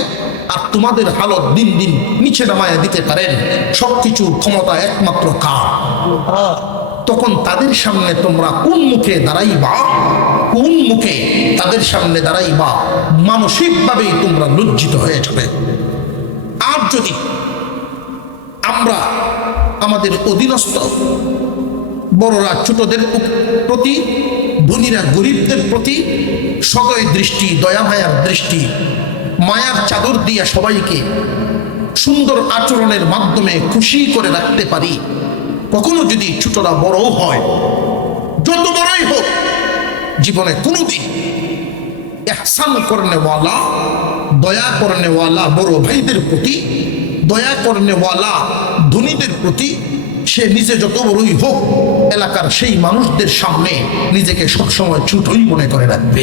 আর তোমাদের হালত দিন দিন নিচে নামায় দিতে পারেন। সবকিছু ক্ষমতা একমাত্র কার? তখন তাদের সামনে তোমরা কোন মুখে দাঁড়াইবা? কোন মুখে তাদের সামনে দাঁড়াইবা? মানসিকভাবেই তোমরা লজ্জিত হয়ে যাবে। আর যদি আমরা আমাদের অধীনস্থ বড়রা ছোটদের প্রতি, ধনীরা গরিবদের প্রতি সদয় দৃষ্টি, দয়া মায়ার দৃষ্টি, মায়ার চাদর দিয়া সবাইকে সুন্দর আচরণের মাধ্যমে খুশি করে রাখতে পারি, কখনো যদি ছোটরা বড়ও হয়, যত বড়ই হোক, জীবনে কোনোদিন ইহসান করনেওয়ালা, দয়া করনেওয়ালা বড় ভাইদের প্রতি, দয়া করনেওয়ালা ধনীদের প্রতি, সে নিজে যত বড়ই হোক, এলাকার সেই মানুষদের সামনে নিজেকে সবসময় ছোটই মনে করে রাখবে।